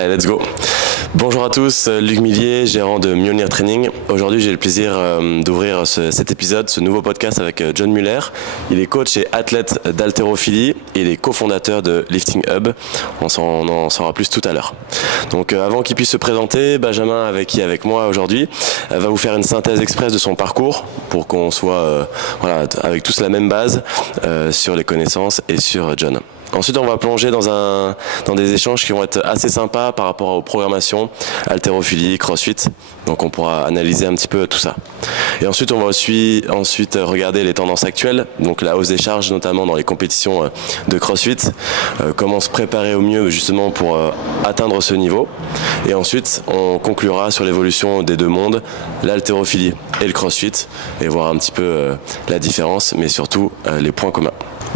Allez, let's go. Bonjour à tous, Luc Millier, gérant de Mjolnir Training. Aujourd'hui, j'ai le plaisir d'ouvrir cet épisode, ce nouveau podcast avec John Muller. Il est coach et athlète d'haltérophilie et il est cofondateur de Lifting Hub. On en saura plus tout à l'heure. Donc avant qu'il puisse se présenter, Benjamin, qui est avec moi aujourd'hui, va vous faire une synthèse express de son parcours pour qu'on soit avec tous la même base sur les connaissances et sur John. Ensuite, on va plonger dans des échanges qui vont être assez sympas par rapport aux programmations, haltérophilie, crossfit. Donc on pourra analyser un petit peu tout ça. Et ensuite, on va aussi regarder les tendances actuelles, donc la hausse des charges, notamment dans les compétitions de crossfit, comment se préparer au mieux justement pour atteindre ce niveau. Et ensuite, on conclura sur l'évolution des deux mondes, l'haltérophilie et le crossfit, et voir un petit peu la différence, mais surtout les points communs.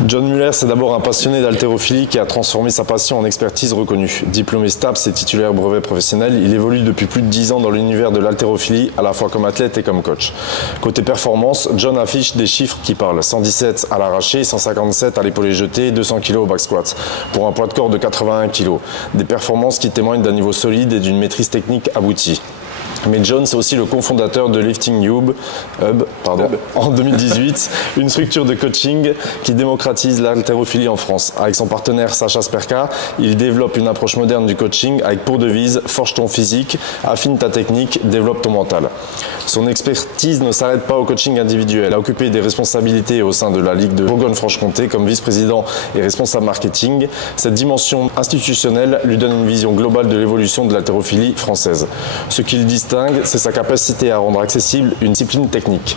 John Muller, c'est d'abord un passionné d'haltérophilie qui a transformé sa passion en expertise reconnue. Diplômé STAPS et titulaire brevet professionnel, il évolue depuis plus de 10 ans dans l'univers de l'haltérophilie, à la fois comme athlète et comme coach. Côté performance, John affiche des chiffres qui parlent. 117 à l'arraché, 157 à l'épaulé jeté, 200 kg au back squat, pour un poids de corps de 81 kg. Des performances qui témoignent d'un niveau solide et d'une maîtrise technique aboutie. Mais John, c'est aussi le cofondateur de Lifting Hub en 2018, une structure de coaching qui démocratise l'haltérophilie en France. Avec son partenaire Sacha Sperka, il développe une approche moderne du coaching avec pour devise « Forge ton physique, affine ta technique, développe ton mental ». Son expertise ne s'arrête pas au coaching individuel. Il a occupé des responsabilités au sein de la Ligue de Bourgogne-Franche-Comté comme vice-président et responsable marketing. Cette dimension institutionnelle lui donne une vision globale de l'évolution de l'haltérophilie française. Ce qui le distingue, c'est sa capacité à rendre accessible une discipline technique.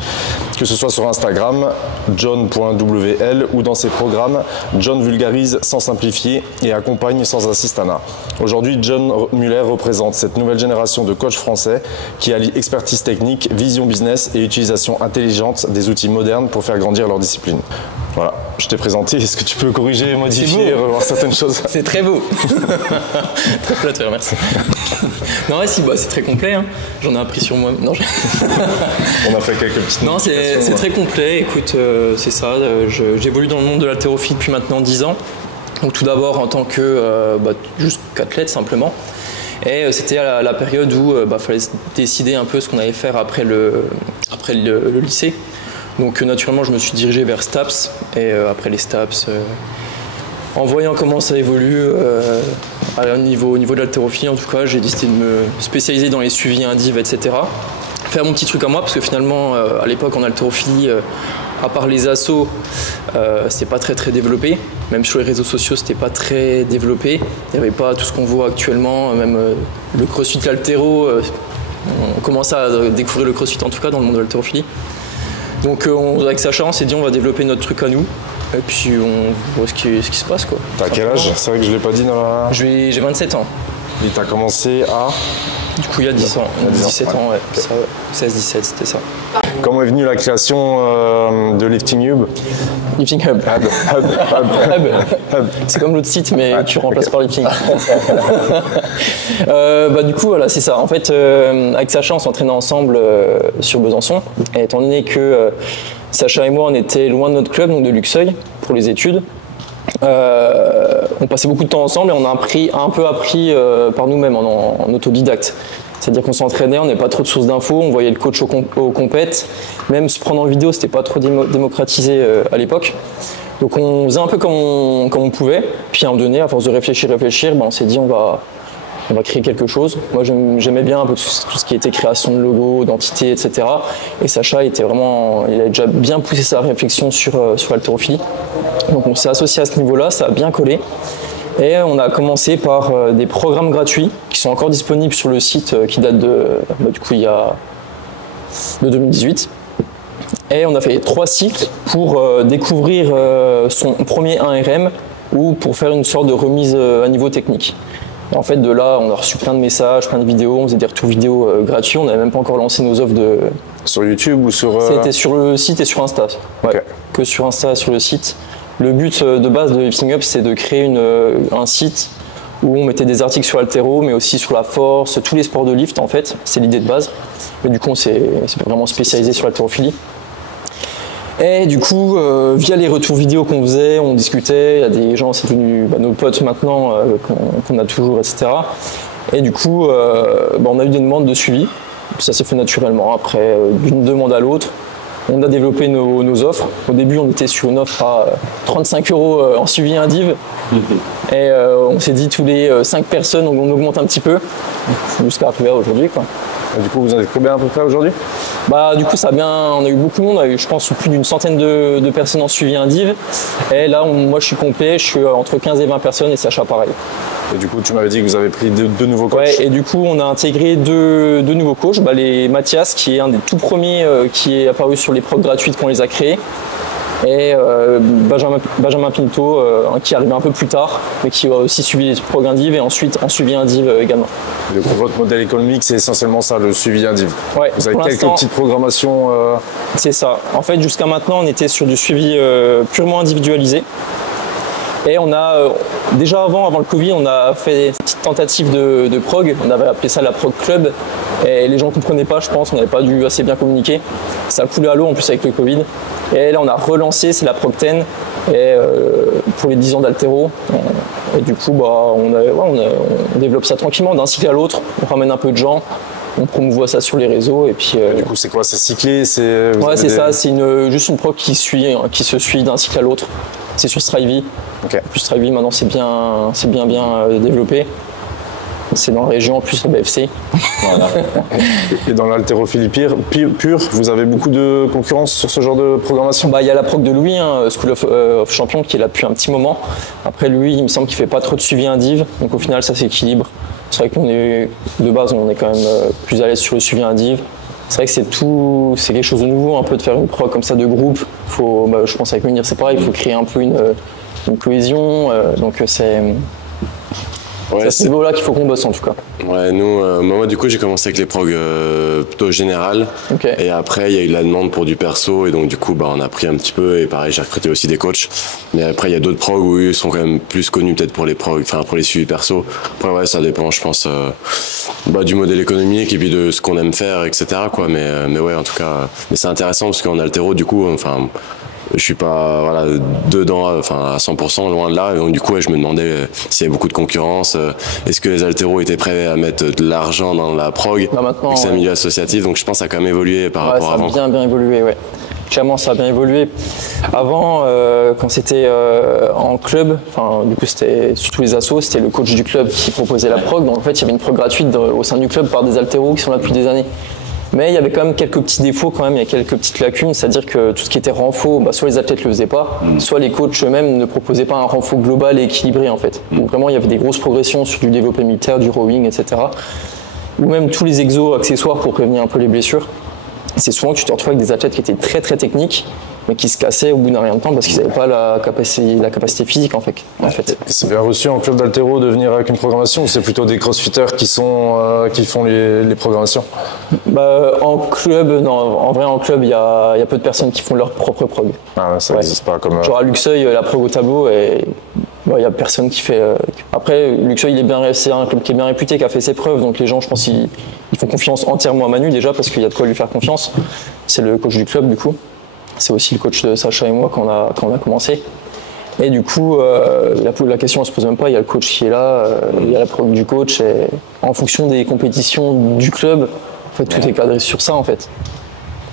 Que ce soit sur Instagram, john.wl, ou dans ses programmes, John vulgarise sans simplifier et accompagne sans assistanat. Aujourd'hui, John Muller représente cette nouvelle génération de coachs français qui allie expertise technique, vision business et utilisation intelligente des outils modernes pour faire grandir leur discipline. Voilà, je t'ai présenté. Est-ce que tu peux corriger, modifier, revoir certaines choses? C'est très beau. Très flatteur, merci. Non, ouais, si, c'est très complet. Hein. J'en ai appris sur moi. Non, On a fait quelques petites Non, c'est très complet. Écoute, c'est ça. J'évolue dans le monde de l'haltérophilie depuis maintenant 10 ans. Donc tout d'abord en tant que juste qu'athlète simplement. Et c'était à la période où fallait décider un peu ce qu'on allait faire après le lycée. Donc naturellement, je me suis dirigé vers STAPS et après les STAPS, en voyant comment ça évolue au niveau de l'haltérophilie, en tout cas, j'ai décidé de me spécialiser dans les suivis indiv, etc. Faire mon petit truc à moi, parce que finalement, à l'époque, en haltérophilie, à part les assos, c'était pas très développé. Même sur les réseaux sociaux, c'était pas très développé. Il n'y avait pas tout ce qu'on voit actuellement, même le crossfit, l'haltéro. On commençait à découvrir le crossfit, en tout cas, dans le monde de l'haltérophilie. Donc avec Sacha, on s'est dit on va développer notre truc à nous et puis on voit ce qui se passe quoi. T'as quel âge? C'est vrai que je l'ai pas dit dans la... J'ai 27 ans. Et t'as commencé à... Du coup il y a 10 ans, 17 ans, ouais. 16-17 c'était ça. Comment est venue la création de Lifting Hub? Lifting Hub. C'est comme l'autre site mais tu remplaces par Lifting. Du coup voilà c'est ça. En fait avec Sacha on s'entraînait ensemble sur Besançon. Et étant donné que Sacha et moi on était loin de notre club, donc de Luxeuil, pour les études. On passait beaucoup de temps ensemble et on a un peu appris par nous-mêmes en autodidacte. C'est-à-dire qu'on s'entraînait, on n'avait pas trop de sources d'infos, on voyait le coach au compète. Même se prendre en vidéo, c'était pas trop démocratisé à l'époque. Donc on faisait un peu comme on pouvait. Puis à un moment donné, à force de réfléchir, on s'est dit on va créer quelque chose. Moi j'aimais bien un peu tout ce qui était création de logo, d'entité, etc. Et Sacha il avait déjà bien poussé sa réflexion sur l'haltérophilie. Donc on s'est associé à ce niveau-là, ça a bien collé. Et on a commencé par des programmes gratuits qui sont encore disponibles sur le site qui date de 2018. Et on a fait 3 cycles pour découvrir son premier 1RM ou pour faire une sorte de remise à niveau technique. Et en fait de là on a reçu plein de messages, plein de vidéos, on faisait des retours vidéo gratuits, on n'avait même pas encore lancé nos offres de... Sur YouTube ou sur... C'était sur le site et sur Insta. Ouais, okay. Que sur Insta et sur le site. Le but de base de Lifting Hub, c'est de créer un site où on mettait des articles sur l'haltéro, mais aussi sur la force, tous les sports de lift en fait. C'est l'idée de base. Mais du coup, on s'est vraiment spécialisé sur l'haltérophilie. Et du coup, via les retours vidéo qu'on faisait, on discutait. Il y a des gens, c'est devenu nos potes maintenant, qu'on a toujours, etc. Et du coup, on a eu des demandes de suivi. Ça s'est fait naturellement. Après, d'une demande à l'autre, on a développé nos offres. Au début, on était sur une offre à 35 € en suivi indiv. Et on s'est dit tous les 5 personnes, on augmente un petit peu jusqu'à arriver à aujourd'hui, quoi. Et du coup, vous en êtes combien à peu près aujourd'hui? Du coup, on a eu beaucoup de monde. On a eu, je pense, plus d'une centaine de personnes en suivi indiv. Et là, moi, je suis complet. Je suis entre 15 et 20 personnes et Sacha, pareil. Et du coup, tu m'avais dit que vous avez pris deux nouveaux coachs. Ouais, et du coup, on a intégré deux nouveaux coachs. Les Mathias, qui est un des tout premiers qui est apparu sur les progs gratuites qu'on les a créés. Et Benjamin Pinto, qui est arrivé un peu plus tard, mais qui a aussi suivi les progs indiv et ensuite en suivi indiv également. Donc, votre modèle économique, c'est essentiellement ça, le suivi indiv. Ouais, vous avez quelques petites programmations. C'est ça. En fait, jusqu'à maintenant, on était sur du suivi purement individualisé. Et on a, déjà avant le Covid, on a fait une petite tentative de prog. On avait appelé ça la prog club. Et les gens ne comprenaient pas, je pense. On n'avait pas dû assez bien communiquer. Ça a coulé à l'eau en plus avec le Covid. Et là, on a relancé, c'est la prog 10. Et pour les 10 ans d'altéro. Et du coup, on développe ça tranquillement d'un cycle à l'autre. On ramène un peu de gens. On promouvoit ça sur les réseaux. Et puis, du coup, c'est quoi? C'est cyclé? Ouais, c'est ça. C'est juste une prog qui se suit d'un cycle à l'autre. C'est sur Strivey. Okay. Plus Strivey, maintenant, c'est bien développé. C'est dans la région, en plus le BFC. Voilà. Et dans l'haltérophilie pure, vous avez beaucoup de concurrence sur ce genre de programmation? Il y a la prog de Louis, School of Champions, qui est là depuis un petit moment. Après, lui, il me semble qu'il ne fait pas trop de suivi indiv. Donc au final, ça s'équilibre. C'est vrai de base, on est quand même plus à l'aise sur le suivi indiv. C'est vrai que c'est quelque chose de nouveau, un peu de faire une prog comme ça de groupe. Je pense avec Munir, c'est pareil, il faut créer un peu une cohésion. Donc c'est à ce niveau-là qu'il faut qu'on bosse en tout cas. Ouais, nous, moi du coup j'ai commencé avec les progs plutôt générales. Okay. Et après il y a eu la demande pour du perso et donc du coup on a pris un petit peu et pareil j'ai recruté aussi des coachs. Mais après il y a d'autres progs où ils sont quand même plus connus peut-être pour les progs, pour les suivis perso. Après ouais ça dépend je pense du modèle économique et puis de ce qu'on aime faire etc. quoi. Mais ouais en tout cas c'est intéressant parce qu'en haltéro du coup je suis pas dedans à 100% loin de là et donc du coup je me demandais s'il y avait beaucoup de concurrence, est-ce que les haltéros étaient prêts à mettre de l'argent dans la prog, maintenant c'est un milieu associatif donc je pense que ça a quand même évolué par rapport à avant. Ça a bien évolué, ouais. Clairement ça a bien évolué. Avant quand c'était en club, du coup c'était surtout les assos, c'était le coach du club qui proposait la prog, donc en fait il y avait une prog gratuite au sein du club par des haltéros qui sont là depuis des années. Mais il y avait quand même quelques petits défauts, il y a quelques petites lacunes, c'est-à-dire que tout ce qui était renfo, soit les athlètes ne le faisaient pas, soit les coachs eux-mêmes ne proposaient pas un renfo global et équilibré en fait. Donc vraiment il y avait des grosses progressions sur du développé militaire, du rowing, etc. Ou même tous les exos accessoires pour prévenir un peu les blessures. C'est souvent que tu te retrouves avec des athlètes qui étaient très très techniques, mais qui se cassaient au bout d'un rien de temps parce qu'ils n'avaient pas la capacité physique en fait. C'est bien reçu en club d'haltéro de venir avec une programmation ou c'est plutôt des crossfitters qui font les programmations? En club, non. En vrai, en club, il y a peu de personnes qui font leur propre prog. Ah ouais, ça n'existe pas comme... Genre à Luxeuil, la prog au tableau, et il y a personne qui fait... Après, Luxeuil, c'est un club qui est bien réputé, qui a fait ses preuves, donc les gens, je pense, ils font confiance entièrement à Manu déjà, parce qu'il y a de quoi lui faire confiance. C'est le coach du club, du coup. C'est aussi le coach de Sacha et moi quand on a commencé. Et du coup, la question ne se pose même pas, il y a le coach qui est là, il y a la prog du coach, et en fonction des compétitions du club, en fait, tout est cadré sur ça en fait.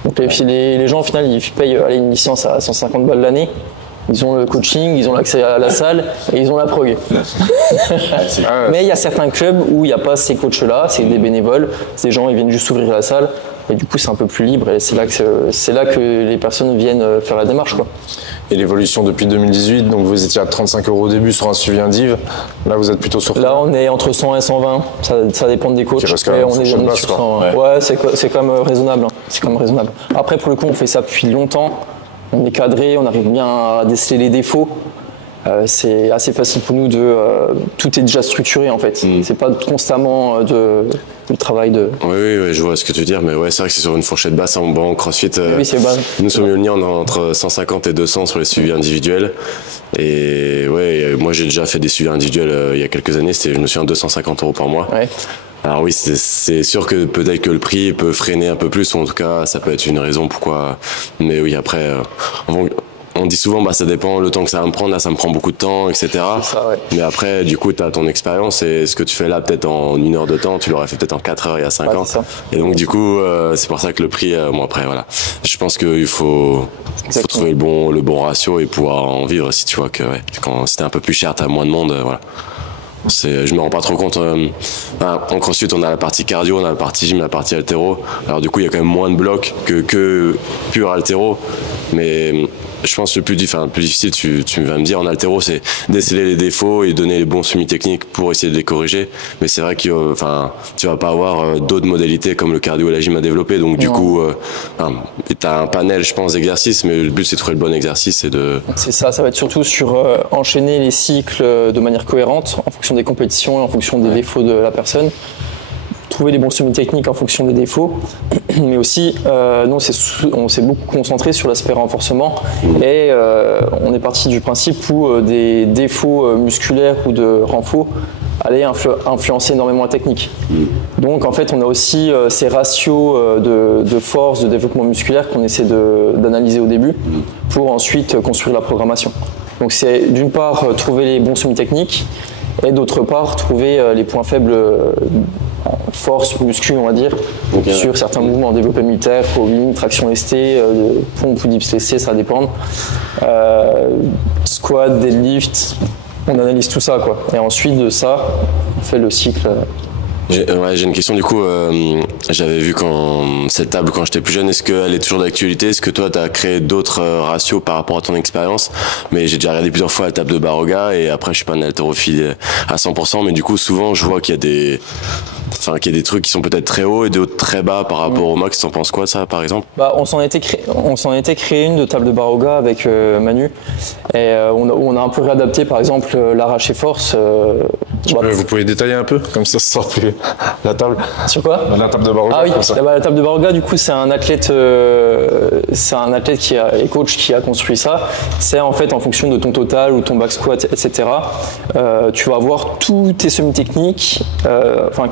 Donc les gens au final ils payent une licence à 150 balles l'année, ils ont le coaching, ils ont l'accès à la salle et ils ont la prog. Mais il y a certains clubs où il n'y a pas ces coachs-là, c'est des bénévoles, ces gens ils viennent juste ouvrir la salle et du coup c'est un peu plus libre et c'est là que les personnes viennent faire la démarche quoi. Et l'évolution depuis 2018, donc vous étiez à 35 € au début sur un suivi indiv, là vous êtes plutôt sur... Là on est entre 100 et 120, ça dépend des coachs, mais on est sur 100. Ouais, c'est quand même raisonnable, c'est quand même raisonnable. Après pour le coup on fait ça depuis longtemps, on est cadré, on arrive bien à déceler les défauts. C'est assez facile pour nous tout est déjà structuré en fait. C'est pas constamment du travail de... Oui, je vois ce que tu veux dire, mais ouais, c'est vrai que c'est sur une fourchette basse en CrossFit. Oui, c'est bas. Nous sur Mjolnir, on est entre 150 et 200 sur les suivis individuels. Et ouais, moi j'ai déjà fait des suivis individuels il y a quelques années, je me souviens 250 € par mois. Ouais. Alors oui, c'est sûr que peut-être que le prix peut freiner un peu plus, ou en tout cas ça peut être une raison pourquoi. Mais oui, après, on dit souvent, ça dépend le temps que ça va me prendre. Là, ça me prend beaucoup de temps, etc. C'est ça, ouais. Mais après, du coup, tu as ton expérience et ce que tu fais là, peut-être en 1 heure de temps, tu l'aurais fait peut-être en 4 heures il y a 5 ans. Ça. Et donc, du coup, c'est pour ça que le prix, après, voilà. Je pense qu'il faut trouver le bon ratio et pouvoir en vivre. Si tu vois que quand c'était un peu plus cher, tu as moins de monde, voilà. Je me rends pas trop compte. En CrossFit, on a la partie cardio, on a la partie gym, la partie haltéro. Alors du coup, il y a quand même moins de blocs que pur haltéro. Mais je pense que le plus difficile, tu vas me dire, en haltéro, c'est déceler les défauts et donner les bons semi-techniques pour essayer de les corriger. Mais c'est vrai que tu vas pas avoir d'autres modalités comme le cardio et la gym à développer. Donc du coup, tu as un panel, je pense, d'exercices, mais le but, c'est de trouver le bon exercice. C'est ça va être surtout sur enchaîner les cycles de manière cohérente en fonction des compétitions et en fonction des défauts de la personne. Trouver les bons semi-techniques en fonction des défauts, mais aussi nous on s'est beaucoup concentré sur l'aspect renforcement et on est parti du principe où des défauts musculaires ou de renfort allaient influencer énormément la technique. Donc en fait on a aussi ces ratios de force, de développement musculaire qu'on essaie d'analyser au début pour ensuite construire la programmation. Donc c'est d'une part trouver les bons semi-techniques et d'autre part trouver les points faibles force, muscu, on va dire, sur certains mouvements en développé militaire, rowing, traction ST, pompe ou dips ST, ça dépend. Squat, deadlift, on analyse tout ça, quoi. Et ensuite de ça, on fait le cycle. J'ai une question du coup. J'avais vu cette table quand j'étais plus jeune. Est-ce qu'elle est toujours d'actualité? Est-ce que toi, tu as créé d'autres ratios par rapport à ton expérience? Mais j'ai déjà regardé plusieurs fois la table de Baroga et après, je suis pas un haltérophile à 100%. Mais du coup, souvent, je vois qu'il y a des trucs qui sont peut-être très hauts et d'autres très bas par rapport au max. T'en penses quoi, ça, par exemple? On s'en était créé une de table de Baroga avec Manu et on a un peu réadapté, par exemple, l'arraché force. Vous pouvez détailler un peu, comme ça se sort plus la table. Sur quoi? La table de Baroga. Ah oui, la table de Baroga, du coup, c'est un athlète et coach qui a construit ça. C'est en fait en fonction de ton total ou ton back squat, etc. Tu vas avoir tous tes semi-techniques,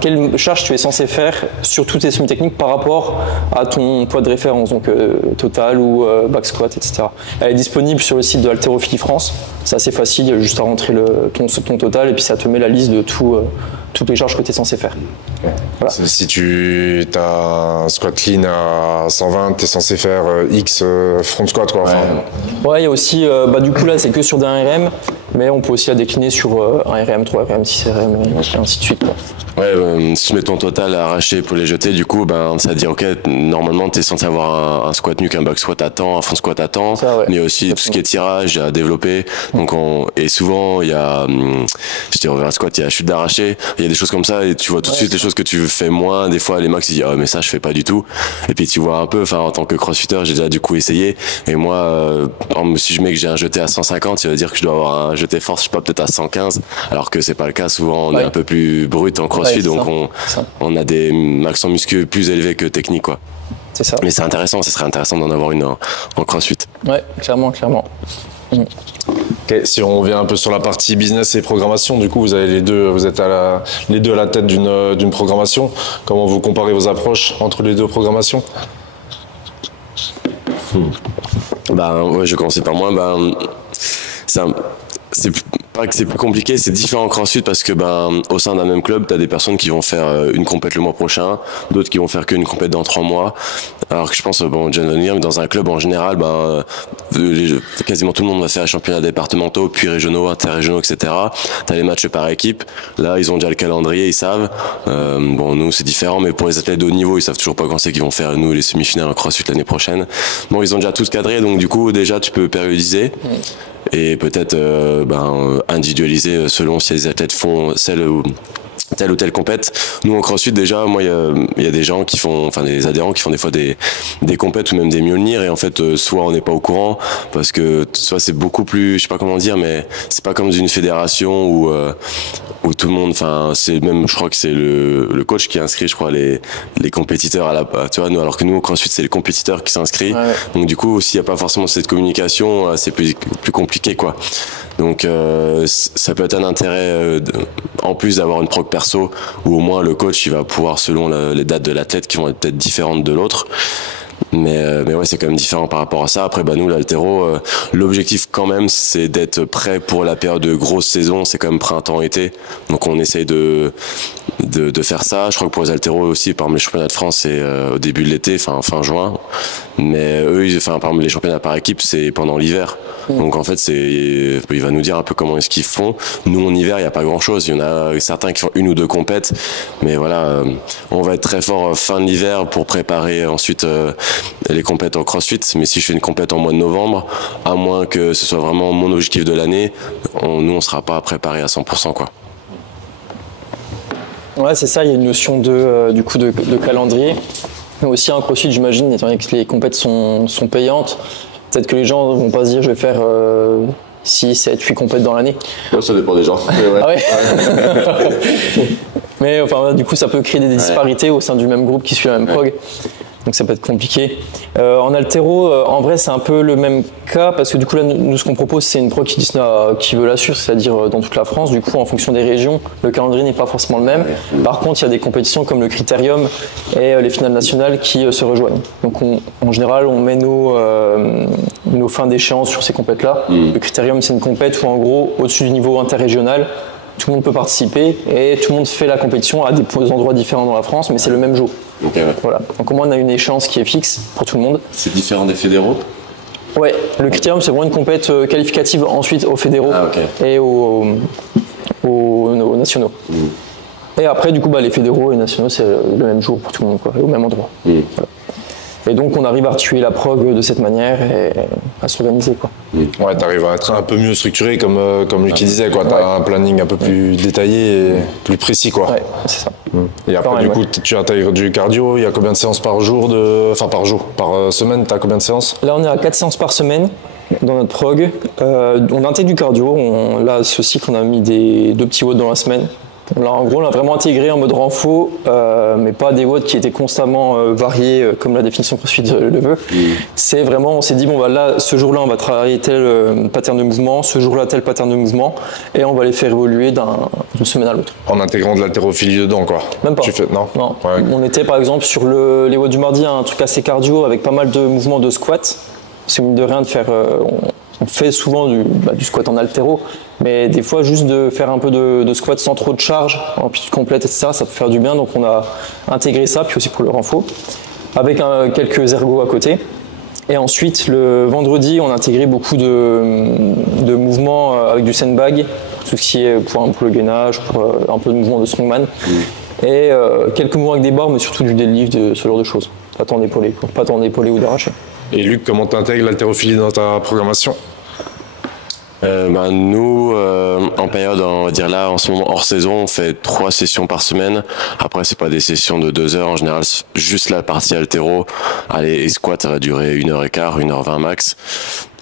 quelle charge tu es censé faire sur tous tes semi-techniques par rapport à ton poids de référence, donc total ou back squat, etc. Elle est disponible sur le site de Haltérophilie France. C'est assez facile, il y a juste à rentrer ton total et puis ça te met la liste de toutes les charges que tu es censé faire. Voilà. Si tu as un squat clean à 120, tu es censé faire X front squat, quoi. Ouais, il y a aussi, du coup là c'est que sur des 1RM, mais on peut aussi la décliner sur 1 RM, 3 RM, 6 RM, et ainsi de suite, quoi. Ouais, si tu mets ton total à arracher pour les jeter, du coup, ça veut dire, ok, normalement, tu es censé avoir un squat nuque, un back squat à temps, un front squat à temps, mais aussi tout ce qui est tirage à développer. Donc, et souvent, il y a, un squat, il y a chute d'arraché, il y a des choses comme ça, et tu vois tout de suite les choses que tu fais moins. Des fois, les max, ils disent, mais ça, je fais pas du tout. Et puis, tu vois un peu, en tant que crossfitter, j'ai déjà du coup essayé. Et moi, si je mets que j'ai un jeté à 150, ça veut dire que je dois avoir un jeté force, je sais pas, peut-être à 115, alors que c'est pas le cas. Souvent, on est un peu plus brut en crossfit, donc on a des max en muscu plus élevés que technique, quoi. C'est ça. Mais c'est intéressant, ce serait intéressant d'en avoir une en crossfit. Ouais, clairement. Okay, si on revient un peu sur la partie business et programmation, du coup vous avez les deux à la tête d'une programmation. Comment vous comparez vos approches entre les deux programmations? Je vais commencer par moi. C'est pas que c'est plus compliqué, c'est différent en CrossFit parce que au sein d'un même club, tu as des personnes qui vont faire une compète le mois prochain, d'autres qui vont faire qu'une compète dans 3 mois. Alors que je pense, John va venir, mais dans un club en général, quasiment tout le monde va faire les championnats départementaux, puis régionaux, interrégionaux, etc. Tu as les matchs par équipe. Là, ils ont déjà le calendrier, ils savent. Nous, c'est différent, mais pour les athlètes de haut niveau, ils savent toujours pas quand c'est qu'ils vont faire, nous, les semi-finales en CrossFit l'année prochaine. Ils ont déjà tout cadré, donc du coup, déjà, tu peux périodiser. Et peut-être individualiser selon si les athlètes font telle ou telle compète. Nous en CrossFit déjà, moi il y a des gens qui font, des adhérents qui font des fois des compètes ou même des Mjolnir et en fait soit on n'est pas au courant parce que soit c'est beaucoup plus, je sais pas comment dire, mais c'est pas comme une fédération où tout le monde, c'est même, je crois que c'est le coach qui inscrit, je crois les compétiteurs tu vois, alors que nous au CrossFit c'est les compétiteurs qui s'inscrivent. Ouais. Donc du coup s'il y a pas forcément cette communication, c'est plus compliqué, quoi. Donc ça peut être un intérêt en plus d'avoir une prog perso où au moins le coach il va pouvoir, selon les dates de l'athlète qui vont être peut-être différentes de l'autre. Mais ouais, c'est quand même différent par rapport à ça. Après, nous, l'haltéro, l'objectif quand même, c'est d'être prêt pour la période de grosse saison. C'est quand même printemps-été. Donc on essaye de faire ça. Je crois que pour les haltéros aussi, par exemple, les championnats de France, c'est au début de l'été, fin juin. Mais eux, par exemple, les championnats par équipe, c'est pendant l'hiver. Donc en fait, il va nous dire un peu comment est-ce qu'ils font. Nous, en hiver, il n'y a pas grand-chose. Il y en a certains qui font 1 ou 2 compètes. Mais voilà, on va être très fort fin de l'hiver pour préparer ensuite les compètes en crossfit. Mais si je fais une compète en mois de novembre, à moins que ce soit vraiment mon objectif de l'année, nous, on ne sera pas préparé à 100%, quoi. Ouais, c'est ça, il y a une notion de calendrier. Mais aussi un crossfit, j'imagine, étant donné que les compètes sont payantes, peut-être que les gens vont pas se dire je vais faire 6, 7, 8 compètes dans l'année. Ouais, ça dépend des gens. Ah ouais. Mais enfin, du coup, ça peut créer des disparités au sein du même groupe qui suit la même prog. Donc ça peut être compliqué. En haltéro, en vrai, c'est un peu le même cas parce que du coup, là, nous, ce qu'on propose, c'est une prog qui veut la suivre, c'est-à-dire dans toute la France. Du coup, en fonction des régions, le calendrier n'est pas forcément le même. Par contre, il y a des compétitions comme le Critérium et les finales nationales qui se rejoignent. Donc, en général, on met nos fins d'échéance sur ces compètes-là. Le Critérium, c'est une compète où, en gros, au-dessus du niveau interrégional, tout le monde peut participer et tout le monde fait la compétition à des endroits différents dans la France, mais c'est le même jour. Okay, ouais. Voilà. Donc au moins on a une échéance qui est fixe pour tout le monde. C'est différent des fédéraux? Ouais, le Critérium c'est vraiment une compète qualificative ensuite aux fédéraux et aux nationaux. Et après du coup les fédéraux et les nationaux c'est le même jour pour tout le monde, quoi, et au même endroit. Voilà. Et donc on arrive à articuler la prog de cette manière et à s'organiser, quoi. Ouais, t'arrives à être un peu mieux structuré comme lui qui disait, quoi. T'as un planning un peu plus détaillé et plus précis, quoi. Ouais, c'est ça. Et après, du coup, tu intègres du cardio. Il y a combien de séances par jour par semaine, t'as combien de séances? Là, on est à 4 séances par semaine dans notre prog. On intègre du cardio. Là, ce cycle, on a mis 2 petits watts dans la semaine. En gros, on l'a vraiment intégré en mode renfo, mais pas des watts qui étaient constamment variés comme la définition CrossFit le veut. C'est vraiment, on s'est dit, là, ce jour-là, on va travailler tel pattern de mouvement, ce jour-là, tel pattern de mouvement, et on va les faire évoluer d'une semaine à l'autre. En intégrant de l'haltérophilie dedans, quoi. Même pas. Non. Ouais. On était, par exemple, sur les watts du mardi, un truc assez cardio avec pas mal de mouvements de squat. C'est mine de rien de faire... on fait souvent du squat en haltéro, mais des fois juste de faire un peu de squat sans trop de charge, en amplitude complète, etc., ça peut faire du bien. Donc on a intégré ça, puis aussi pour le renfo, avec quelques ergos à côté. Et ensuite, le vendredi, on a intégré beaucoup de mouvements avec du sandbag, tout ce qui est pour le gainage, pour un peu de mouvement de strongman, et quelques mouvements avec des barres, mais surtout du deadlift, ce genre de choses. Pas tant d'épaulé ou d'arraché. Et Luc, comment t'intègres l'haltérophilie dans ta programmation? Nous, en période, on va dire là, en ce moment hors saison, on fait 3 sessions par semaine. Après, c'est pas des sessions de 2 heures en général, juste la partie haltéro. Et squat, ça va durer 1h15, 1h20 max.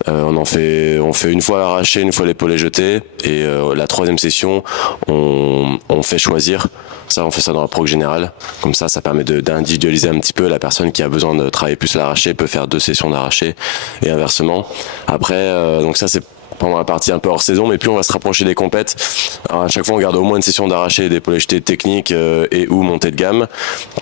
On fait une fois l'arraché, une fois l'épaulé jeté, et la 3e session, on fait choisir. Ça, on fait ça dans la prog générale. Comme ça permet d'individualiser un petit peu. La personne qui a besoin de travailler plus l'arraché peut faire 2 sessions d'arraché et inversement. Après, donc ça, c'est pendant la partie un peu hors saison, mais plus on va se rapprocher des compètes. Alors à chaque fois, on garde au moins une session d'arraché et d'épaulé jeté technique et ou montée de gamme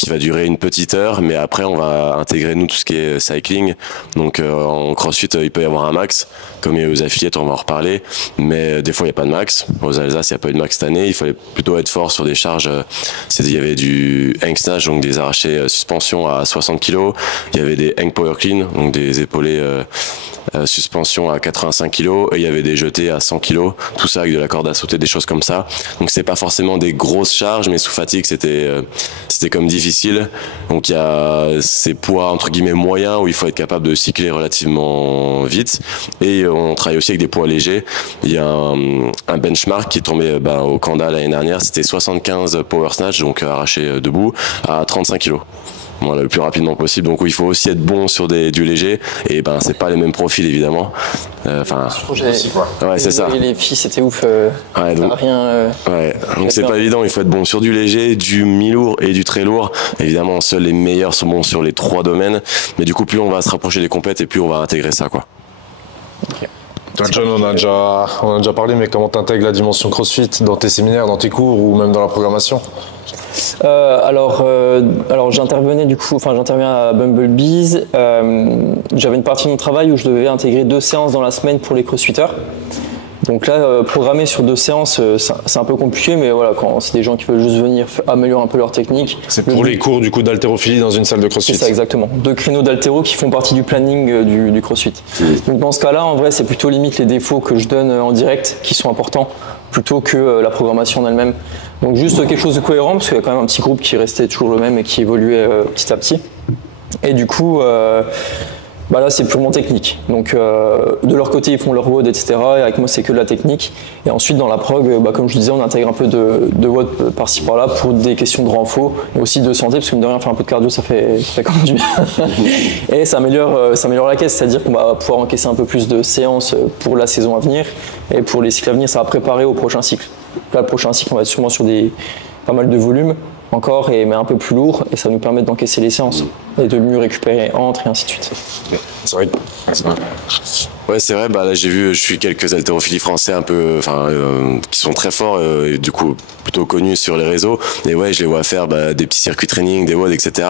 qui va durer une petite heure, mais après on va intégrer nous tout ce qui est cycling. Donc en CrossFit, il peut y avoir un max, comme il y a aux affiliates, on va en reparler, mais des fois il n'y a pas de max. Aux Alsace, il n'y a pas eu de max cette année. Il fallait plutôt être fort sur des charges. Il y avait du hang snatch, donc des arrachés suspension à 60 kg. Il y avait des hang power clean, donc des épaulés suspension à 85 kg, et il y avait des jetés à 100 kg, tout ça avec de la corde à sauter, des choses comme ça. Donc c'est pas forcément des grosses charges, mais sous fatigue c'était comme difficile. Donc il y a ces poids entre guillemets moyens où il faut être capable de cycler relativement vite, et on travaille aussi avec des poids légers. Il y a un benchmark qui est tombé au Kanda l'année dernière, c'était 75 power snatch, donc arraché debout, à 35 kg. Voilà, le plus rapidement possible. Donc il faut aussi être bon sur du léger, et c'est pas les mêmes profils évidemment. Ouais, c'est ça. Et les filles, c'était ouf. Donc c'est pas évident. Il faut être bon sur du léger, du mi-lourd et du très lourd. Évidemment, seuls les meilleurs sont bons sur les 3 domaines. Mais du coup, plus on va se rapprocher des compètes et plus on va intégrer ça, quoi. Okay. Toi, John, on a déjà parlé, mais comment tu intègres la dimension CrossFit dans tes séminaires, dans tes cours ou même dans la programmation? Alors j'interviens à Bumblebees. J'avais une partie de mon travail où je devais intégrer 2 séances dans la semaine pour les crossfitters. Donc là, programmer sur 2 séances, c'est un peu compliqué, mais voilà, quand c'est des gens qui veulent juste venir améliorer un peu leur technique. C'est pour les cours du coup d'haltérophilie dans une salle de CrossFit. C'est ça, exactement. 2 créneaux d'haltéro qui font partie du planning du CrossFit. Donc dans ce cas-là, en vrai, c'est plutôt limite les défauts que je donne en direct qui sont importants, plutôt que la programmation en elle-même. Donc juste quelque chose de cohérent, parce qu'il y a quand même un petit groupe qui restait toujours le même et qui évoluait petit à petit. Et du coup, là c'est purement technique. Donc de leur côté ils font leur WOD, etc. Et avec moi c'est que de la technique. Et ensuite dans la prog, comme je disais, on intègre un peu de WOD par-ci par-là pour des questions de renfo et aussi de santé, parce que mine de rien faire un peu de cardio ça fait quand même du bien. Et ça améliore la caisse, c'est-à-dire qu'on va pouvoir encaisser un peu plus de séances pour la saison à venir et pour les cycles à venir, ça va préparer au prochain cycle. Là, le prochain cycle on va être sûrement sur pas mal de volume encore, mais un peu plus lourd, et ça nous permet d'encaisser les séances et de mieux récupérer entre et ainsi de suite. C'est vrai. Ouais, c'est vrai. Là, je suis quelques haltérophiles français un peu, qui sont très forts, et du coup plutôt connus sur les réseaux. Et ouais, je les vois faire des petits circuits training, des WOD, etc.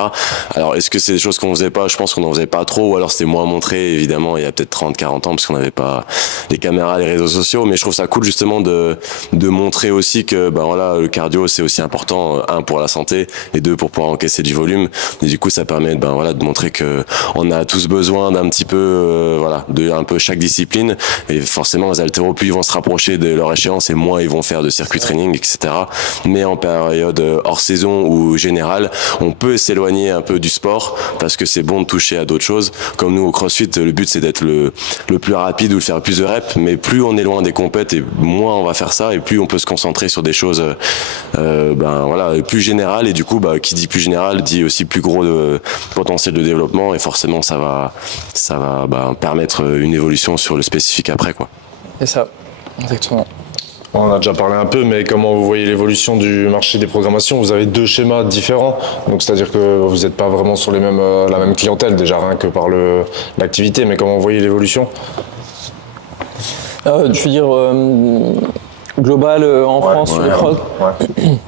Alors, est-ce que c'est des choses qu'on faisait pas? Je pense qu'on en faisait pas trop, ou alors c'était moins montré, évidemment, il y a peut-être 30, 40 ans, parce qu'on n'avait pas les caméras, les réseaux sociaux. Mais je trouve ça cool justement de montrer aussi que, le cardio c'est aussi important, 1 pour la santé et 2 pour pouvoir encaisser du volume. Et du coup, ça permet, de montrer que on a tous besoin d'un petit peu, de un peu chaque discipline. Et forcément, les haltéros, plus ils vont se rapprocher de leur échéance et moins ils vont faire de circuit training, etc. Mais en période hors saison ou générale, on peut s'éloigner un peu du sport parce que c'est bon de toucher à d'autres choses. Comme nous au CrossFit, le but c'est d'être le plus rapide ou de faire plus de reps, mais plus on est loin des compètes et moins on va faire ça, et plus on peut se concentrer sur des choses plus générales. Et du coup, qui dit plus général dit aussi plus gros potentiel de développement, et forcément ça va permettre une évolution sur le spécifique après, quoi. C'est ça, exactement. On a déjà parlé un peu, mais comment vous voyez l'évolution du marché des programmations? Vous avez 2 schémas différents, donc c'est-à-dire que vous n'êtes pas vraiment sur la même clientèle, déjà rien que par l'activité, mais comment vous voyez l'évolution? Je veux dire, global en France sur les prog.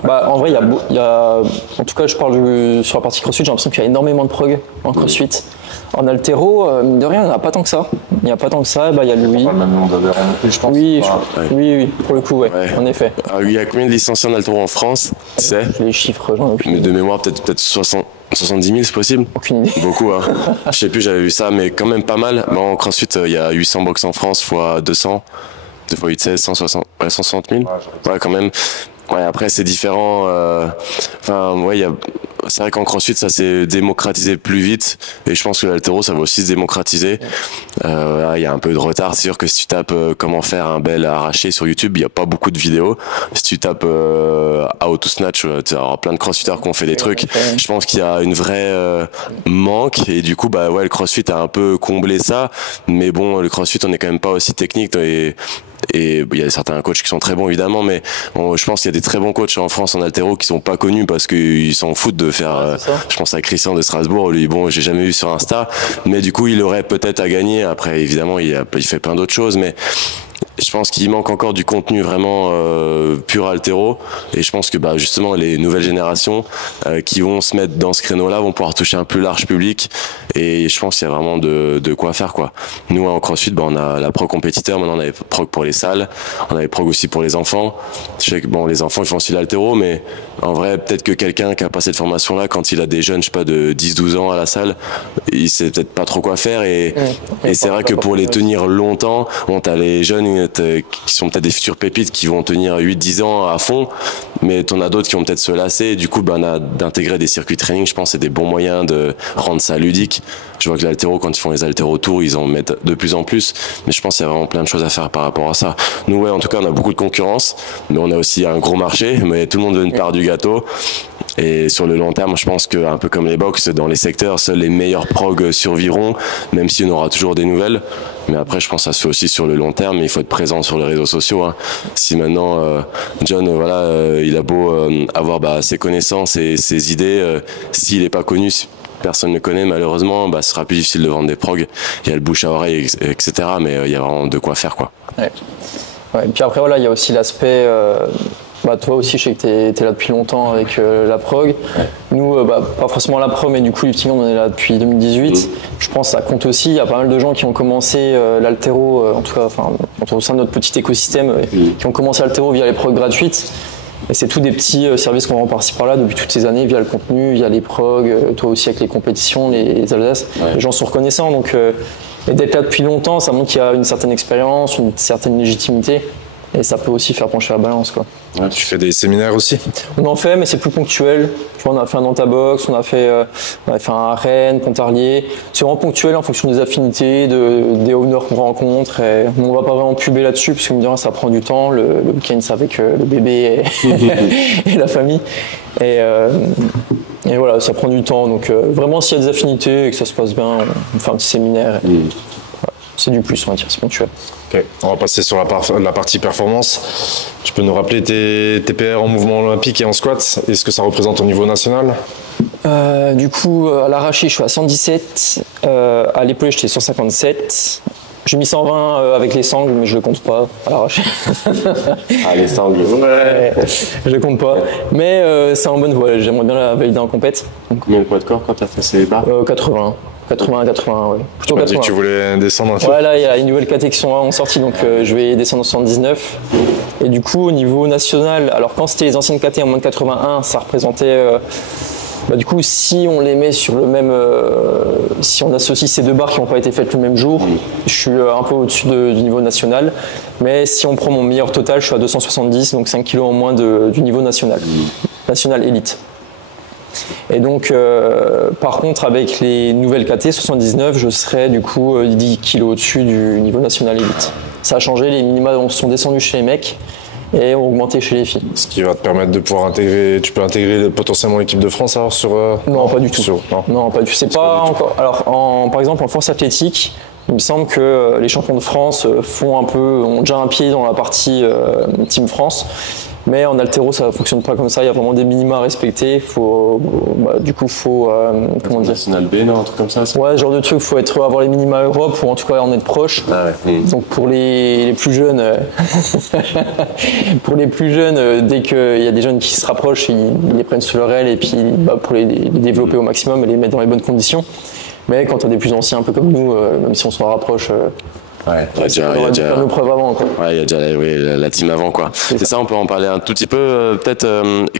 En vrai, il y a, en tout cas, je parle sur la partie CrossFit, j'ai l'impression qu'il y a énormément de prog en CrossFit. En haltéro, mine de rien, il n'y en a pas tant que ça. Il y a Louis. Pas le même nombre d'adhérents non plus, je pense. Oui, pour le coup, en effet. Alors, il y a combien de licenciés en haltéro en France, tu sais? Les chiffres, j'en ai aucune idée. Mais de mémoire, peut-être 70 000, c'est possible? Aucune idée. Beaucoup, hein. Je sais plus, j'avais vu ça, mais quand même pas mal. En CrossFit, il y a 800 box en France fois 200. 2 fois 8, 16, 160 000. Ouais, quand même. Ouais, après, c'est différent. C'est vrai qu'en CrossFit, ça s'est démocratisé plus vite. Et je pense que l'haltéro, ça va aussi se démocratiser. Il y a un peu de retard. C'est sûr que si tu tapes comment faire un bel arraché sur YouTube, il n'y a pas beaucoup de vidéos. Si tu tapes how to snatch, tu auras plein de crossfitters qui ont fait des trucs. Je pense qu'il y a une vraie manque. Et du coup, le CrossFit a un peu comblé ça. Mais bon, le CrossFit, on n'est quand même pas aussi technique. Et il y a certains coachs qui sont très bons évidemment, mais je pense qu'il y a des très bons coachs en France en haltéro qui sont pas connus parce qu'ils s'en foutent de faire. Je pense à Christian de Strasbourg, lui, j'ai jamais vu sur Insta, mais du coup il aurait peut-être à gagner. Après évidemment il fait plein d'autres choses, mais je pense qu'il manque encore du contenu vraiment pur haltéro, et je pense que justement les nouvelles générations qui vont se mettre dans ce créneau-là vont pouvoir toucher un plus large public, et je pense qu'il y a vraiment de quoi faire, quoi. Nous en CrossFit, on a la prog compétiteur, maintenant on avait prog pour les salles, on avait prog aussi pour les enfants. Je sais que les enfants ils font aussi l'haltéro, mais en vrai peut-être que quelqu'un qui a pas cette formation-là, quand il a des jeunes, je sais pas, de 10-12 ans à la salle, il sait peut-être pas trop quoi faire, et c'est vrai que pour les tenir longtemps, t'as les jeunes qui sont peut-être des futurs pépites qui vont tenir 8-10 ans à fond, mais t'en as d'autres qui vont peut-être se lasser, et du coup d'intégrer des circuits training, je pense c'est des bons moyens de rendre ça ludique. Je vois que l'haltéro, quand ils font les haltéro tours, ils en mettent de plus en plus, mais je pense qu'il y a vraiment plein de choses à faire par rapport à ça. Nous en tout cas on a beaucoup de concurrence, mais on a aussi un gros marché, mais tout le monde veut une part du gâteau. Et sur le long terme, je pense que un peu comme les box, dans les secteurs, seuls les meilleurs progs survivront, même si on aura toujours des nouvelles. Mais après, je pense que ça se fait aussi sur le long terme, mais il faut être présent sur les réseaux sociaux, hein. Si maintenant, John, il a beau avoir ses connaissances et ses idées, s'il n'est pas connu, personne ne connaît malheureusement, bah, ce sera plus difficile de vendre des prog. Il y a le bouche à oreille, etc. Mais il y a vraiment de quoi faire, quoi. Ouais. Ouais, et puis après, voilà, il y a aussi l'aspect. Bah, toi aussi, je sais que tu es là depuis longtemps avec la prog. Nous, pas forcément la prog, mais du coup, lifting, on est là depuis 2018. Je pense que ça compte aussi. Il y a pas mal de gens qui ont commencé l'haltéro, en tout cas, au sein de notre petit écosystème, qui ont commencé l'haltéro via les prog gratuites. Et c'est tous des petits services qu'on rend par-ci par-là depuis toutes ces années, via le contenu, via les prog, toi aussi avec les compétitions, les Alsaces. Ouais. Les gens sont reconnaissants. Donc, et d'être là depuis longtemps, ça montre qu'il y a une certaine expérience, une certaine légitimité. Et ça peut aussi faire pencher la balance, quoi. Ouais, tu fais des séminaires aussi? On en fait, mais c'est plus ponctuel. Tu vois, on a fait un Dantabox, on a fait un à Rennes, Pontarlier. C'est vraiment ponctuel en fonction des affinités, des owners qu'on rencontre. Et on va pas vraiment puber là-dessus, parce que me dire, ça prend du temps. Le week-end, c'est avec le bébé et la famille. Et voilà, ça prend du temps. Donc vraiment, s'il y a des affinités et que ça se passe bien, on fait un petit séminaire. C'est du plus, on va dire, c'est ponctuel. Okay. On va passer sur la partie performance. Tu peux nous rappeler tes PR en mouvement olympique et en squat? Est-ce que ça représente au niveau national? Du coup, à l'arraché, je suis à 117. À l'épaulé, j'étais 157. J'ai mis 120 avec les sangles, mais je le compte pas à l'arraché. Ah, les sangles, ouais. Je le compte pas. Mais c'est en bonne voie. J'aimerais bien la valider en compète. Combien de poids de corps quand tu as fait ces barres? 80. 80, ouais. Plutôt 80. Tu as dit que tu voulais descendre un peu. Ouais, là, il y a une nouvelle catégorie qui sont sorties, donc je vais descendre en 79. Et du coup, au niveau national, alors quand c'était les anciennes KT en moins de 81, ça représentait. Du coup, si on les met sur le même. Si on associe ces deux barres qui n'ont pas été faites le même jour, je suis un peu au-dessus du niveau national. Mais si on prend mon meilleur total, je suis à 270, donc 5 kilos en moins du niveau national. National élite. Et donc, par contre, avec les nouvelles KT 79, je serai du coup 10 kilos au-dessus du niveau national élite. Ça a changé, les minima sont descendus chez les mecs et ont augmenté chez les filles. Ce qui va te permettre de pouvoir intégrer, tu peux intégrer potentiellement l'équipe de France alors sur... Non, pas du tout. Non, pas du tout. C'est pas encore. Alors, par exemple, en force athlétique, il me semble que les champions de France ont déjà un pied dans la partie Team France. Mais en haltéro, ça ne fonctionne pas comme ça. Il y a vraiment des minima à respecter. Comment dire, National B, non, un truc comme ça. Ouais, ce genre de truc. Il faut avoir les minima Europe ou en tout cas en être proche. Ah ouais. Donc pour les plus jeunes, dès qu'il y a des jeunes qui se rapprochent, ils les prennent sous leur aile et puis pour les développer au maximum et les mettre dans les bonnes conditions. Mais quand tu as des plus anciens, un peu comme nous, même si on s'en rapproche. Ouais, il y a déjà nos preuves avant, quoi. Ouais, il y a déjà la team avant, quoi. C'est ça, on peut en parler un tout petit peu. Peut-être,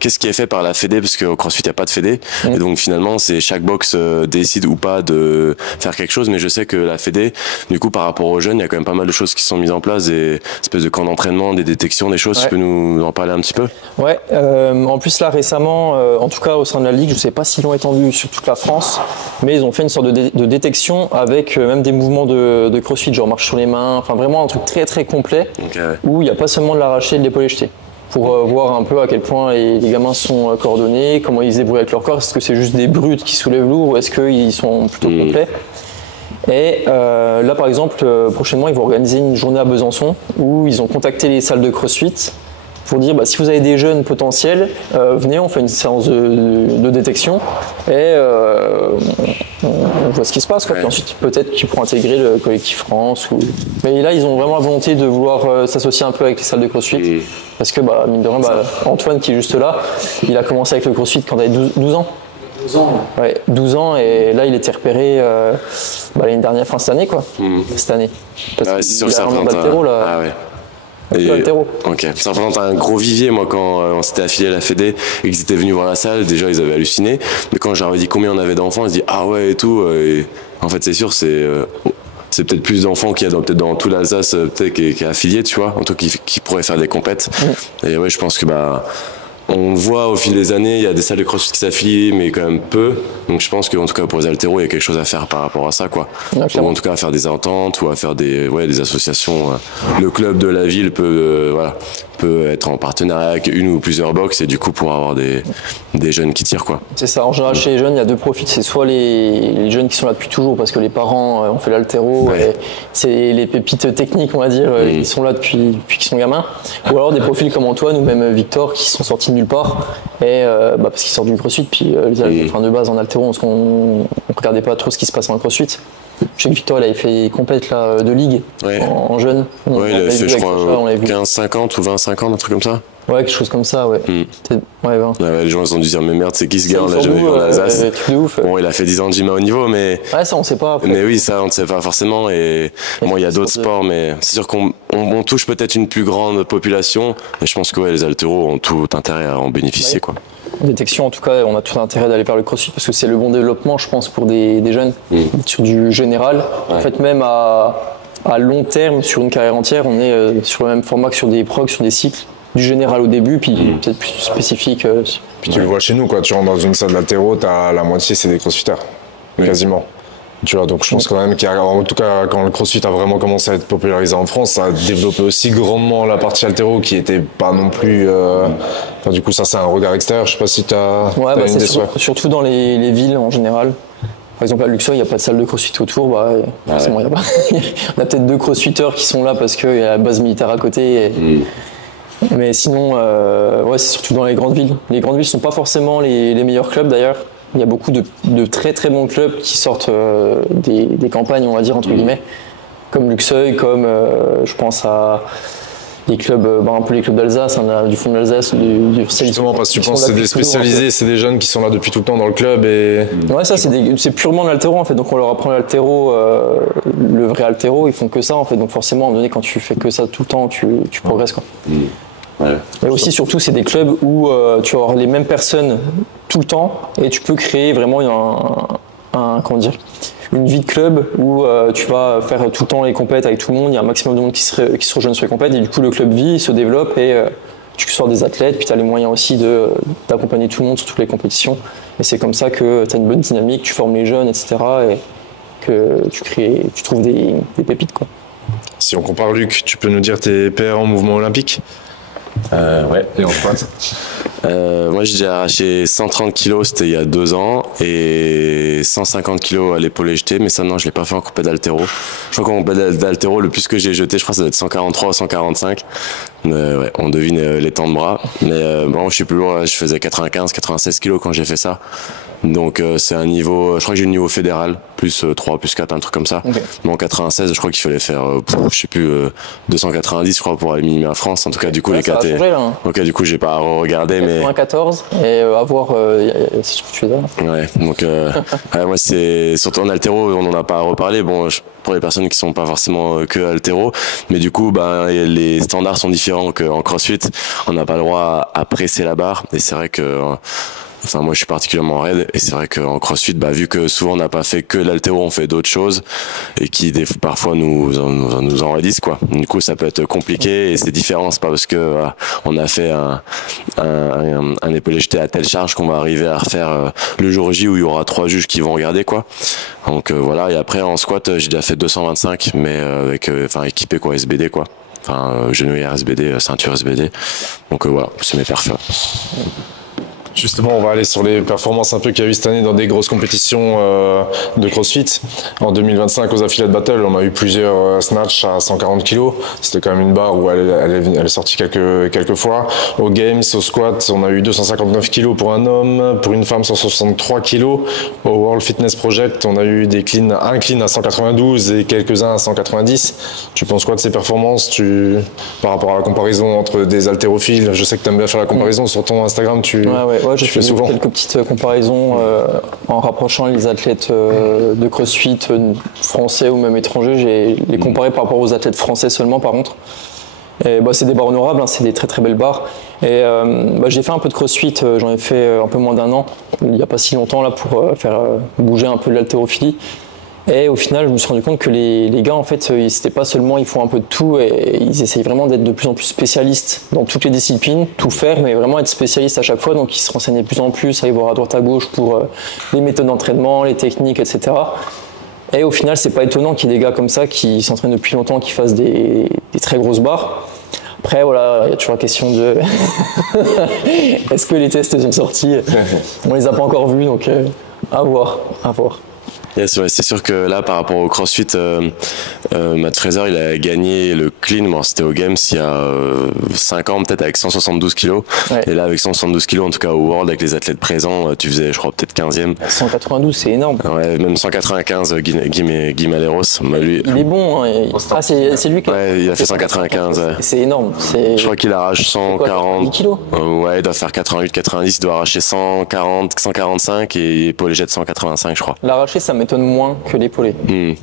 qu'est-ce qui est fait par la Fédé, parce qu'au CrossFit, il n'y a pas de Fédé. Et donc, finalement, c'est chaque box décide ou pas de faire quelque chose. Mais je sais que la Fédé, du coup, par rapport aux jeunes, il y a quand même pas mal de choses qui sont mises en place, des espèces de camps d'entraînement, des détections, des choses. Ouais. Tu peux nous en parler un petit peu? Ouais. En plus, là, récemment, en tout cas, au sein de la Ligue, je ne sais pas s'ils l'ont étendu sur toute la France, mais ils ont fait une sorte de détection avec même des mouvements de CrossFit, genre marche sur les mains, enfin vraiment un truc très très complet, okay. Où il n'y a pas seulement de l'arraché et de l'épaulé jeté, pour voir un peu à quel point les gamins sont coordonnés, comment ils se débrouillent avec leur corps, est-ce que c'est juste des brutes qui soulèvent lourd ou est-ce qu'ils sont plutôt complets. Et là par exemple, prochainement ils vont organiser une journée à Besançon où ils ont contacté les salles de CrossFit pour dire si vous avez des jeunes potentiels, venez, on fait une séance de détection et on voit ce qui se passe. Quoi. Ouais. Puis ensuite, peut-être qu'ils pourront intégrer le collectif France. Mais là, ils ont vraiment la volonté de vouloir s'associer un peu avec les salles de CrossFit. Parce que, mine de rien, Antoine, qui est juste là, il a commencé avec le CrossFit quand il avait 12 ans. 12 ans. Ouais, 12 ans, et là, il était repéré l'année dernière, fin cette année, quoi. Cette année. Parce c'est sûr que ça représente là. Ah ouais. Ok, ça représente un gros vivier. Moi, quand on s'était affilié à la Fédé et qu'ils étaient venus voir la salle, déjà ils avaient halluciné. Mais quand je leur ai dit combien on avait d'enfants, ils se disent ah ouais et tout. Et en fait, c'est sûr, c'est peut-être plus d'enfants qu'il y a peut-être dans tout l'Alsace peut-être qui est affilié, tu vois, en tout cas qui pourraient faire des compètes. Et ouais, je pense que on le voit au fil des années, il y a des salles de CrossFit qui s'affilient, mais quand même peu. Donc je pense qu'en tout cas pour les haltéros, il y a quelque chose à faire par rapport à ça, quoi. Ou en tout cas à faire des ententes ou à faire des associations. Le club de la ville peut être en partenariat avec une ou plusieurs box et du coup pour avoir des jeunes qui tirent, quoi. C'est ça. En général, chez les jeunes, il y a deux profils. C'est soit les jeunes qui sont là depuis toujours parce que les parents ont fait l'haltéro, et c'est les pépites techniques, on va dire, qui sont là depuis qu'ils sont gamins. Ou alors des profils comme Antoine ou même Victor qui sont sortis de nulle part. Et parce qu'il sort du crossfit, puis de base en haltéro, on regardait pas trop ce qui se passait en crossfit. Je sais que Victor, il avait fait complète là, de ligue en jeune. Ouais, il avait fait, je crois, 15-50 ou 20-50, un truc comme ça. Ouais, quelque chose comme ça, ouais. Ouais, 20. Les gens ils ont dû dire, mais merde, c'est qui ce gars, on l'a jamais vu en Alsace. De ouf. Bon, il a fait 10 ans de gym à haut niveau, mais. Ouais, ça, on sait pas. Après. Mais oui, ça, on ne sait pas forcément. Et bon, il y a d'autres sports, mais c'est sûr qu'on touche peut-être une plus grande population. Et je pense que les haltéros ont tout intérêt à en bénéficier, quoi. Détection, en tout cas, on a tout intérêt d'aller vers le crossfit parce que c'est le bon développement, je pense, pour des jeunes sur du général. En fait, même à long terme, sur une carrière entière, on est sur le même format que sur des procs, sur des cycles. Du général au début, puis peut-être plus spécifique. Puis tu le vois chez nous, quoi. Tu rentres dans une salle d'haltéro, t'as la moitié, c'est des crossfitters, quasiment. Tu vois, donc je pense quand même en tout cas, quand le crossfit a vraiment commencé à être popularisé en France, ça a développé aussi grandement la partie haltéro qui était pas non plus. Enfin, du coup, ça, c'est un regard extérieur. Je sais pas si t'as une idée. Surtout dans les villes en général. Par exemple, à Luxeuil, il n'y a pas de salle de crossfit autour. Forcément, il y a pas. On a peut-être 2 crossfitters qui sont là parce qu'il y a la base militaire à côté. Mais sinon, c'est surtout dans les grandes villes. Les grandes villes ne sont pas forcément les meilleurs clubs d'ailleurs. Il y a beaucoup de très très bons clubs qui sortent des campagnes, on va dire, entre guillemets, comme Luxeuil, comme je pense à les clubs, un peu les clubs d'Alsace, du fond de l'Alsace, du justement, parce que tu penses que c'est des spécialisés, c'est des jeunes qui sont là depuis tout le temps dans le club et. Ouais, ça c'est purement de l'haltéro en fait. Donc on leur apprend l'haltéro, le vrai haltéro, ils font que ça en fait. Donc forcément, à un moment donné, quand tu fais que ça tout le temps, tu progresses quoi. Et aussi, surtout, c'est des clubs où tu vas avoir les mêmes personnes tout le temps et tu peux créer vraiment une vie de club où tu vas faire tout le temps les compètes avec tout le monde. Il y a un maximum de monde qui se rejoignent sur les compètes et du coup, le club vit, se développe et tu sors des athlètes. Puis tu as les moyens aussi d'accompagner tout le monde sur toutes les compétitions. Et c'est comme ça que tu as une bonne dynamique, tu formes les jeunes, etc. et que tu trouves des pépites, quoi. Si on compare, Luc, tu peux nous dire tes PR en mouvement olympique? Ouais. Et en squat? Moi j'ai arraché 130 kg, c'était il y a 2 ans, et 150 kg à l'épaulé jeté, mais ça non, je l'ai pas fait en compète d'haltéro. Je crois qu'en compète d'haltéro, le plus que j'ai jeté, je crois que ça doit être 143 ou 145. On devine les temps de bras. Mais bon, je suis plus lourd, je faisais 95, 96 kg quand j'ai fait ça. Donc c'est un niveau, je crois que j'ai le niveau fédéral, plus 3, plus 4, un truc comme ça. Okay. Mais en 96, je crois qu'il fallait faire, je sais plus, 290 je crois pour aller minimum à France. En tout cas, du coup, les KT. Ok, du coup, j'ai pas regardé, mais. 94 et avoir, c'est ce que tu fais là. Ouais, donc moi c'est surtout en haltéro, on en a pas reparlé. Bon, pour les personnes qui sont pas forcément que haltéro, mais du coup, les standards sont différents qu'en CrossFit. On n'a pas le droit à presser la barre, et c'est vrai que. Enfin, moi, je suis particulièrement raide et c'est vrai qu'en CrossFit, vu que souvent on n'a pas fait que l'haltéro, on fait d'autres choses et qui parfois nous enraidissent, quoi. Du coup, ça peut être compliqué et c'est différent. C'est pas parce que on a fait un épaulé jeté à telle charge qu'on va arriver à refaire le jour J où il y aura 3 juges qui vont regarder, quoi. Donc voilà. Et après en squat, j'ai déjà fait 225, mais équipé quoi, SBD, quoi. Genouillère SBD, ceinture SBD. Donc voilà, c'est mes perfs. Justement, on va aller sur les performances un peu qu'il y a eu cette année dans des grosses compétitions de CrossFit. En 2025, aux Affiliate Battle, on a eu plusieurs snatchs à 140 kg. C'était quand même une barre où elle est sortie quelques fois. Aux Games, au squat, on a eu 259 kg pour un homme, pour une femme 163 kg. Au World Fitness Project, on a eu un clean à 192 et quelques-uns à 190. Tu penses quoi de ces performances par rapport à la comparaison entre des haltérophiles? Je sais que tu aimes bien faire la comparaison sur ton Instagram. Ouais, je fais souvent quelques petites comparaisons en rapprochant les athlètes de CrossFit français ou même étrangers. J'ai les comparé par rapport aux athlètes français seulement, par contre. Et, c'est des barres honorables, c'est des très très belles barres. Et j'ai fait un peu de CrossFit, j'en ai fait un peu moins d'1 an, il n'y a pas si longtemps là, pour faire bouger un peu l'haltérophilie. Et au final, je me suis rendu compte que les gars, en fait, c'était pas seulement ils font un peu de tout, et ils essayent vraiment d'être de plus en plus spécialistes dans toutes les disciplines, tout faire, mais vraiment être spécialistes à chaque fois. Donc ils se renseignaient de plus en plus, aller voir à droite à gauche pour les méthodes d'entraînement, les techniques, etc. Et au final, c'est pas étonnant qu'il y ait des gars comme ça qui s'entraînent depuis longtemps, qui fassent des très grosses barres. Après, voilà, il y a toujours la question de est-ce que les tests sont sortis? On les a pas encore vus, donc à voir. Yes, ouais, c'est sûr que là, par rapport au CrossFit, Matt Fraser, il a gagné le clean. Bon, c'était au Games il y a 5 ans, peut-être avec 172 kilos. Ouais. Et là, avec 172 kilos, en tout cas au World, avec les athlètes présents, tu faisais, je crois, peut-être 15e. 192, c'est énorme. Ouais, même 195, Guy Maleros. Bah, lui, il est bon. Hein, c'est lui qui a... Ouais, il a fait 195. Ouais. C'est énorme. Je crois qu'il arrache 140. 10 kilos. Ouais, il doit faire 88, 90, il doit arracher 140, 145 et épaulé jet 185, je crois. L'arraché, ça m'étonne moins que l'épaulé. Ouais.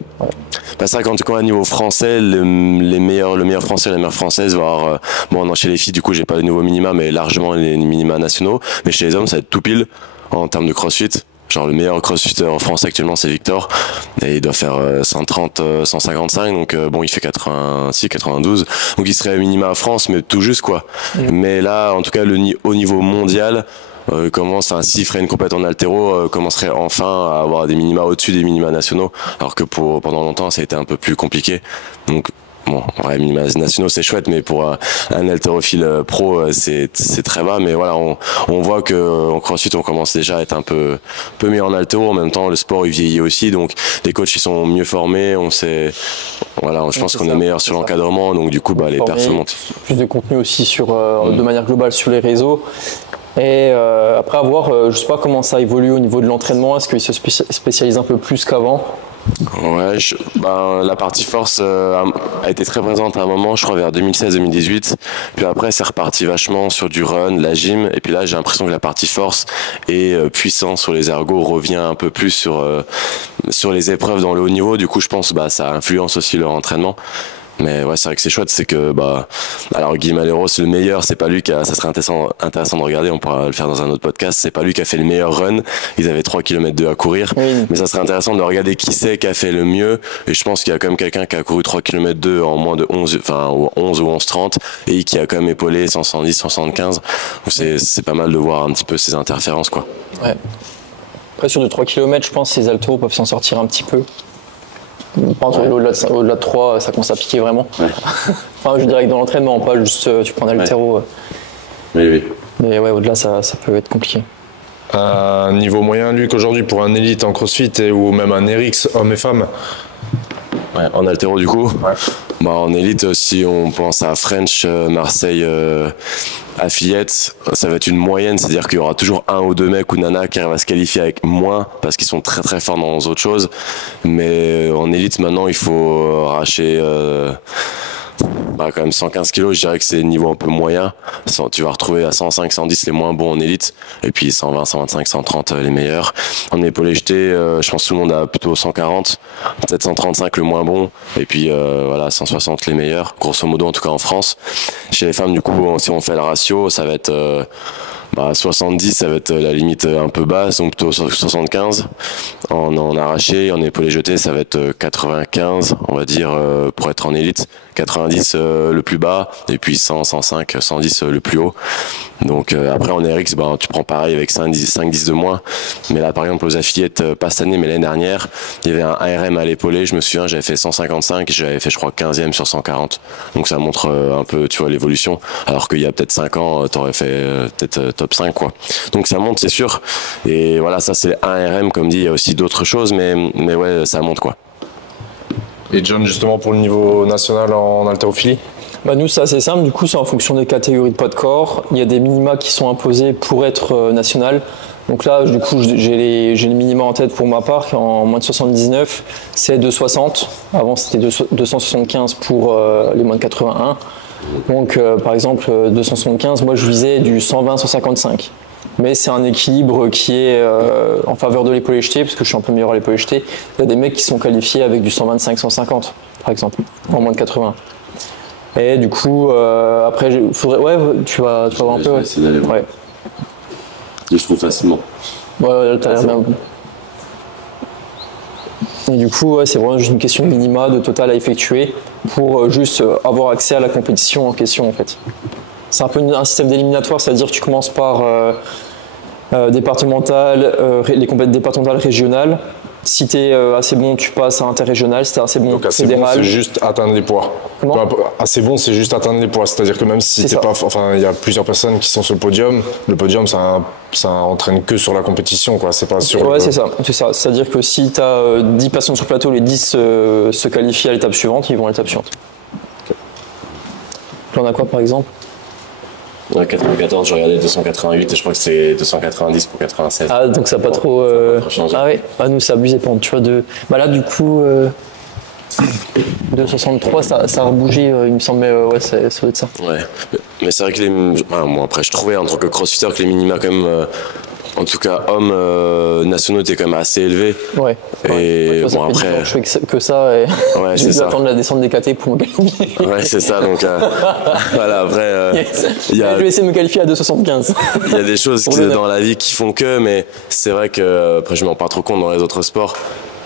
Bah, c'est vrai qu'en tout cas, à niveau français, le meilleur français, la meilleure française, voire, bon, chez les filles, du coup, j'ai pas le nouveau minima, mais largement les minima nationaux. Mais chez les hommes, ça va être tout pile en termes de crossfit. Genre, le meilleur crossfitter français actuellement, c'est Victor. Et il doit faire 130, 155. Donc, bon, il fait 86, 92. Donc, il serait minima à France, mais tout juste, quoi. Mais là, en tout cas, au niveau mondial, commence, s'il ferait une compète en haltéro, commencerait enfin à avoir des minima au-dessus des minima nationaux, alors que pendant longtemps ça a été un peu plus compliqué. Donc bon, ouais, minima nationaux c'est chouette, mais pour un haltérophile pro c'est très bas. Mais voilà, on voit que en CrossFit on commence déjà à être un peu mieux en haltéro. En même temps, le sport il vieillit aussi, donc les coachs ils sont mieux formés. On sait, voilà, je pense qu'on est meilleur sur l'encadrement, donc du coup les perfs montent. Plus de contenu aussi sur de manière globale sur les réseaux. Et après avoir, je sais pas comment ça évolue au niveau de l'entraînement, est-ce qu'il se spécialise un peu plus qu'avant? Ouais, la partie force a été très présente à un moment, je crois vers 2016-2018. Puis après, c'est reparti vachement sur du run, la gym. Et puis là, j'ai l'impression que la partie force et puissance sur les ergos revient un peu plus sur les épreuves dans le haut niveau. Du coup, je pense ça influence aussi leur entraînement. Mais ouais, c'est vrai que c'est chouette, c'est que alors Guy Maleros, c'est le meilleur, c'est pas lui ça serait intéressant de regarder, on pourra le faire dans un autre podcast, c'est pas lui qui a fait le meilleur run, ils avaient 3 km 2 à courir, mais ça serait intéressant de regarder qui c'est qui a fait le mieux, et je pense qu'il y a quand même quelqu'un qui a couru 3 km 2 en moins de 11 ou 11:30, et qui a quand même épaulé 110, 175, donc c'est pas mal de voir un petit peu ces interférences, quoi. Ouais. Après sur de 3 km, je pense que les haltéros peuvent s'en sortir un petit peu. Au-delà de 3, ça commence à piquer vraiment. Ouais. Enfin, je dirais que dans l'entraînement, pas juste tu prends un haltéro. Oui. Mais ouais, au-delà, ça peut être compliqué. Un niveau moyen, lui, qu'aujourd'hui, pour un élite en crossfit ou même un RX, homme et femme. Ouais, en haltéro, du coup. Ouais. En élite, si on pense à French, Marseille, affiliate, ça va être une moyenne, c'est-à-dire qu'il y aura toujours un ou deux mecs ou nanas qui arrivent à se qualifier avec moins parce qu'ils sont très très forts dans autres choses. Mais en élite, maintenant, il faut arracher quand même 115 kilos, je dirais que c'est niveau un peu moyen. Tu vas retrouver à 105, 110 les moins bons en élite, et puis 120, 125, 130 les meilleurs. En épaulé jeté, je pense que tout le monde a plutôt 140, peut-être 135 le moins bon, et puis 160 les meilleurs, grosso modo en tout cas en France. Chez les femmes, du coup, si on fait le ratio, ça va être 70, ça va être la limite un peu basse, donc plutôt 75 en arraché. En épaulé jeté, ça va être 95, on va dire, pour être en élite. 90 le plus bas, et puis 100, 105, 110 le plus haut. Donc après en RX, tu prends pareil avec 5-10 de moins. Mais là par exemple aux affiliates, pas cette année mais l'année dernière, il y avait un ARM à l'épaulé, je me souviens, j'avais fait 155, j'avais fait je crois 15e sur 140. Donc ça montre un peu, tu vois, l'évolution. Alors qu'il y a peut-être 5 ans, t'aurais fait peut-être top 5, quoi. Donc ça monte, c'est sûr. Et voilà, ça c'est un RM, comme dit, il y a aussi d'autres choses, mais ouais, ça monte, quoi. Et John, justement, pour le niveau national en haltérophilie? Nous, c'est assez simple. Du coup, c'est en fonction des catégories de poids de corps. Il y a des minima qui sont imposés pour être national. Donc là, du coup, j'ai les minima en tête pour ma part. En moins de 79, c'est 260. Avant, c'était 275 pour les moins de 81. Donc, par exemple, 275, moi, je visais du 120-155. Mais c'est un équilibre qui est en faveur de l'épaulé jeté, parce que je suis un peu meilleur à l'épaulé jeté. Il y a des mecs qui sont qualifiés avec du 125-150, par exemple, en moins de 80. Et du coup, après, faudrait, ouais, tu vas voir un peu. Ouais. Et je trouve facilement. Ouais, t'as l'air bien. Et du coup, c'est vraiment juste une question de minima, de total à effectuer pour juste avoir accès à la compétition en question, en fait. C'est un peu un système d'éliminatoire, c'est-à-dire que tu commences par départementales, les compétitions départementales, régionales, Si tu es assez bon, tu passes à interrégional. Si tu es assez bon, Donc assez bon, fédéral. c'est juste atteindre les poids. Comment ? Assez bon, c'est juste atteindre les poids. C'est-à-dire que même si C'est t'es ça. pas, enfin, il y a plusieurs personnes qui sont sur le podium ça entraîne que sur la compétition, quoi. C'est pas sur. Ouais, c'est ça. C'est-à-dire que si tu as 10 personnes sur le plateau, les 10 se qualifient à l'étape suivante, ils vont à l'étape suivante. Tu en as quoi par exemple ? En 94, je regardais 288 et je crois que c'est 290 pour 96. Ah, donc ça n'a pas trop. pas trop changé. Ah ouais, ah, nous ça abusé pendant, tu vois, Bah là, du coup, 263, ça a rebougé, il me semble, mais ouais, ça doit être ça. Ouais, mais c'est vrai que moi après, je trouvais en tant que crossfitter que les minima, quand même, en tout cas, hommes nationaux étaient quand même assez élevés. Ouais. Et Toi, ça bon, fait 10 après. ans que je fais que ça et Ouais, j'ai c'est dû ça. attendre la descente des KT pour me qualifier. Ouais, c'est ça, donc voilà, après, Yes. il y a- Je vais essayer de me qualifier à 2,75. il y a des choses Pour le dans la vie qui font que, mais c'est vrai que, après, je m'en rends pas trop compte dans les autres sports.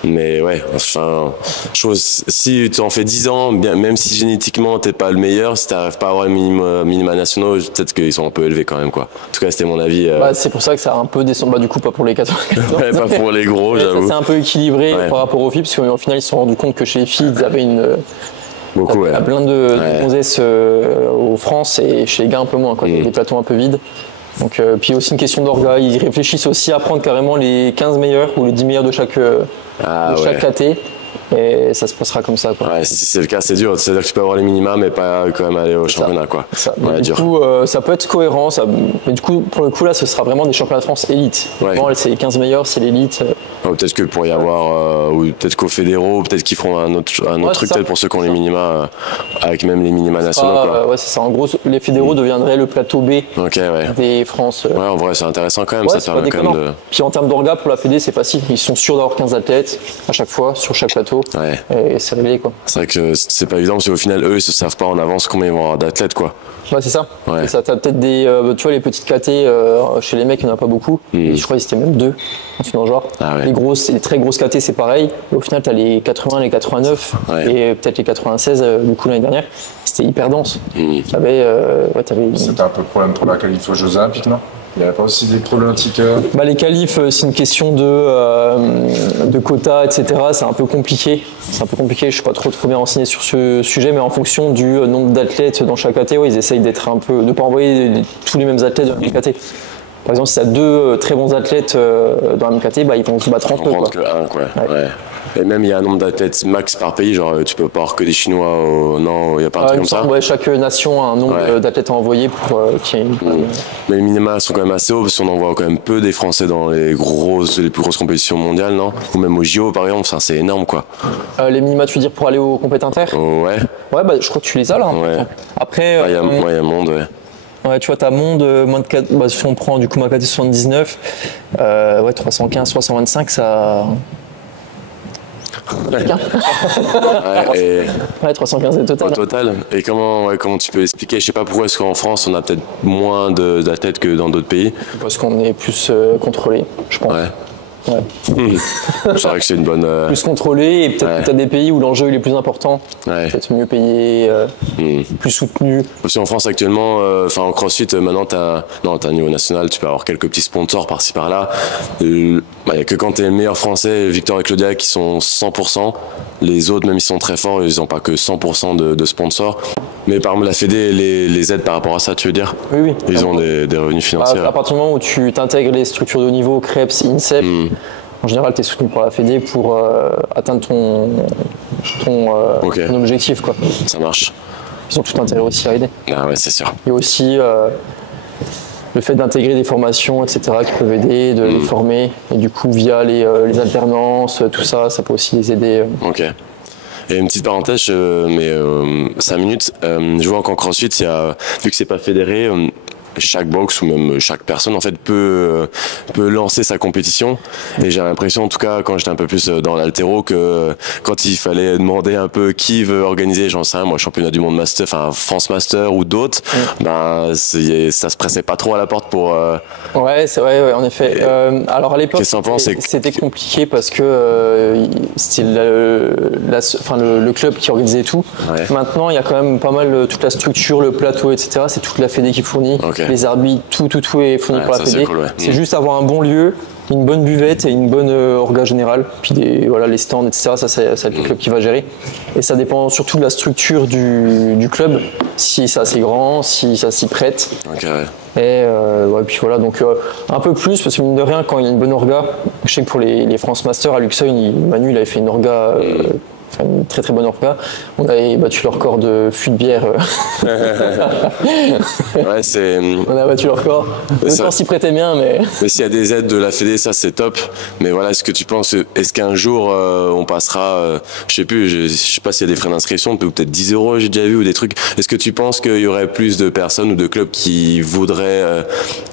Mais ouais, enfin, si tu en fais 10 ans, bien, même si génétiquement t'es pas le meilleur, si t'arrives pas à avoir les minima nationaux, peut-être qu'ils sont un peu élevés quand même, quoi. En tout cas, c'était mon avis. Bah, c'est pour ça que ça a un peu descendu. Bah, du coup, pas pour les 94. Ouais, pas pour les gros, Mais ça j'avoue. s'est un peu équilibré Ouais. par rapport aux filles, parce qu'au final, ils se sont rendus compte que chez les filles, ils avaient Beaucoup, ouais. plein de gonzesses aux France et chez les gars un peu moins, quoi. Il y a des plateaux un peu vides. Donc, puis aussi une question d'orga. Ils réfléchissent aussi à prendre carrément les 15 meilleurs ou les 10 meilleurs de chaque KT. Et ça se passera comme ça, quoi. Ouais, si c'est le cas, c'est dur. C'est-à-dire que tu peux avoir les minima, mais pas quand même aller au championnat, quoi. Ça. Ouais, Du dur. coup, ça peut être cohérent. Mais du coup, pour le coup, là, ce sera vraiment des championnats de France élite. Ouais. Vraiment, c'est les 15 meilleurs, c'est l'élite. Ou peut-être que pour y avoir, ou peut-être qu'au fédéraux, peut-être qu'ils feront un autre c'est truc, ça. peut-être pour ceux qui ont les minima, avec même les minima nationaux, quoi. Ouais, c'est ça. En gros, les fédéraux deviendraient le plateau B Ok, ouais. des France. Ouais, en vrai, c'est intéressant quand même, Ouais, ça c'est pas permet quand même déconnant. de. Puis en termes d'orga, pour la Fédé, c'est facile. Ils sont sûrs d'avoir 15 athlètes à chaque fois, sur chaque plateau. Ouais. Et c'est réglé, quoi. C'est vrai que c'est pas évident parce qu'au final, eux, ils se savent pas en avance combien ils vont avoir d'athlètes, quoi. Ouais, c'est ça. Ouais. Et ça, t'as peut-être des. Tu vois, les petites KT, chez les mecs, il n'y en a pas beaucoup. Et je crois qu'ils étaient même 2, dans le genre. Ah ouais. Les très grosses KT, c'est pareil. Et au final, t'as les 80, les 89 Ouais. et peut-être les 96, du coup, l'année dernière. C'était hyper dense. T'avais. C'était un peu le problème pour la qualif aux Jeux Olympiques, non? Il n'y avait pas aussi des problématiques. Bah, les qualifs, c'est une question de quotas, etc. C'est un peu compliqué. Je suis pas trop bien renseigné sur ce sujet, mais en fonction du nombre d'athlètes dans chaque KT, ils essayent d'être un peu, de pas envoyer tous les mêmes athlètes dans la même KT. Par exemple, si tu as 2 très bons athlètes dans la même KT, bah, ils vont se battre entre eux, Comprendre quoi. que un, quoi. Ouais. Ouais. Et même, il y a un nombre d'athlètes max par pays, genre, tu peux pas avoir que des Chinois, non, il y a pas un Il truc me comme ça. semble, ouais, chaque nation a un nombre Ouais. d'athlètes à envoyer pour qu'il y ait Mais les minima sont quand même assez hauts parce qu'on en voit quand même peu des Français dans les plus grosses compétitions mondiales, non? Ou même au JO, par exemple, ça, c'est énorme, quoi. les minima, tu veux dire, pour aller aux compétitions inter. Oh, ouais. Ouais, bah, je crois que tu les as là. Hein. Ouais. Après, Il y a monde, ouais. ouais, tu vois, t'as monde, moins de 4, bah, si on prend du coup ma KT 79, ouais, 315, 325, ça. Bien. Ouais, et Ouais, 315 au total. au total. Et comment tu peux expliquer? Je sais pas pourquoi est-ce qu'en France, on a peut-être moins d'athlètes que dans d'autres pays. Parce qu'on est plus contrôlé, je pense. Ouais. Ouais. C'est vrai que c'est une bonne. Plus contrôlé et peut-être Ouais. que t'as des pays où l'enjeu il est plus important, Ouais. peut-être mieux payé, plus soutenu. Aussi en France actuellement, enfin en CrossFit, maintenant t'as un niveau national, tu peux avoir quelques petits sponsors par-ci par-là. Il y a que quand t'es le meilleur français, Victor et Claudia, qui sont 100%. Les autres, même ils sont très forts, ils n'ont pas que 100% de sponsors. Mais par exemple, la Fédé les aide par rapport à ça, tu veux dire? Oui, oui. Ils ont des revenus financiers. À partir du moment où tu t'intègres les structures de haut niveau, CREPS, INSEP, en général, tu es soutenu par la Fédé pour atteindre Ok. ton objectif, quoi. Ça marche. Ils ont tout intérêt aussi à aider. Ah ouais, c'est sûr. Il y a aussi le fait d'intégrer des formations, etc., qui peuvent aider, de les former. Et du coup, via les alternances, tout ça, ça peut aussi les aider. Ok. Et une petite parenthèse, mais 5 minutes. Je vois qu'en CrossFit, vu que c'est pas fédéré, chaque box ou même chaque personne en fait peut lancer sa compétition. Et j'ai l'impression, en tout cas, quand j'étais un peu plus dans l'haltéro, que quand il fallait demander un peu qui veut organiser, j'en sais rien, moi, championnat du monde master, enfin France Master ou d'autres, ben ça se pressait pas trop à la porte pour. Ouais, c'est vrai, ouais, en effet. Alors à l'époque, Qu'est-ce que t'en penses, c'était compliqué parce que c'était le club qui organisait tout. Ouais. Maintenant, il y a quand même pas mal toute la structure, le plateau, etc. C'est toute la Fédé qui fournit. Ok. Les arbitres, tout est fourni Ouais, par la ça, c'est Fédé. cool, ouais. C'est juste avoir un bon lieu une bonne buvette et une bonne orga générale. Puis voilà, les stands, etc., ça c'est le club qui va gérer. Et ça dépend surtout de la structure du club, si c'est assez grand, si ça s'y prête. Ok, ouais. Et puis voilà, donc un peu plus, parce que mine de rien, quand il y a une bonne orga, je sais que pour les France Masters à Luxeuil, Manu il avait fait une orga, une très très bonne orga. On avait battu le record de fût de bière. Ouais, c'est. On a battu le record. Le temps s'y prêtait bien, mais. Mais s'il y a des aides de la Fédé, ça c'est top. Mais voilà, est-ce que tu penses, est-ce qu'un jour on passera, je sais plus, je sais pas s'il y a des frais d'inscription, peut-être 10 €, j'ai déjà vu, ou des trucs. Est-ce que tu penses qu'il y aurait plus de personnes ou de clubs qui voudraient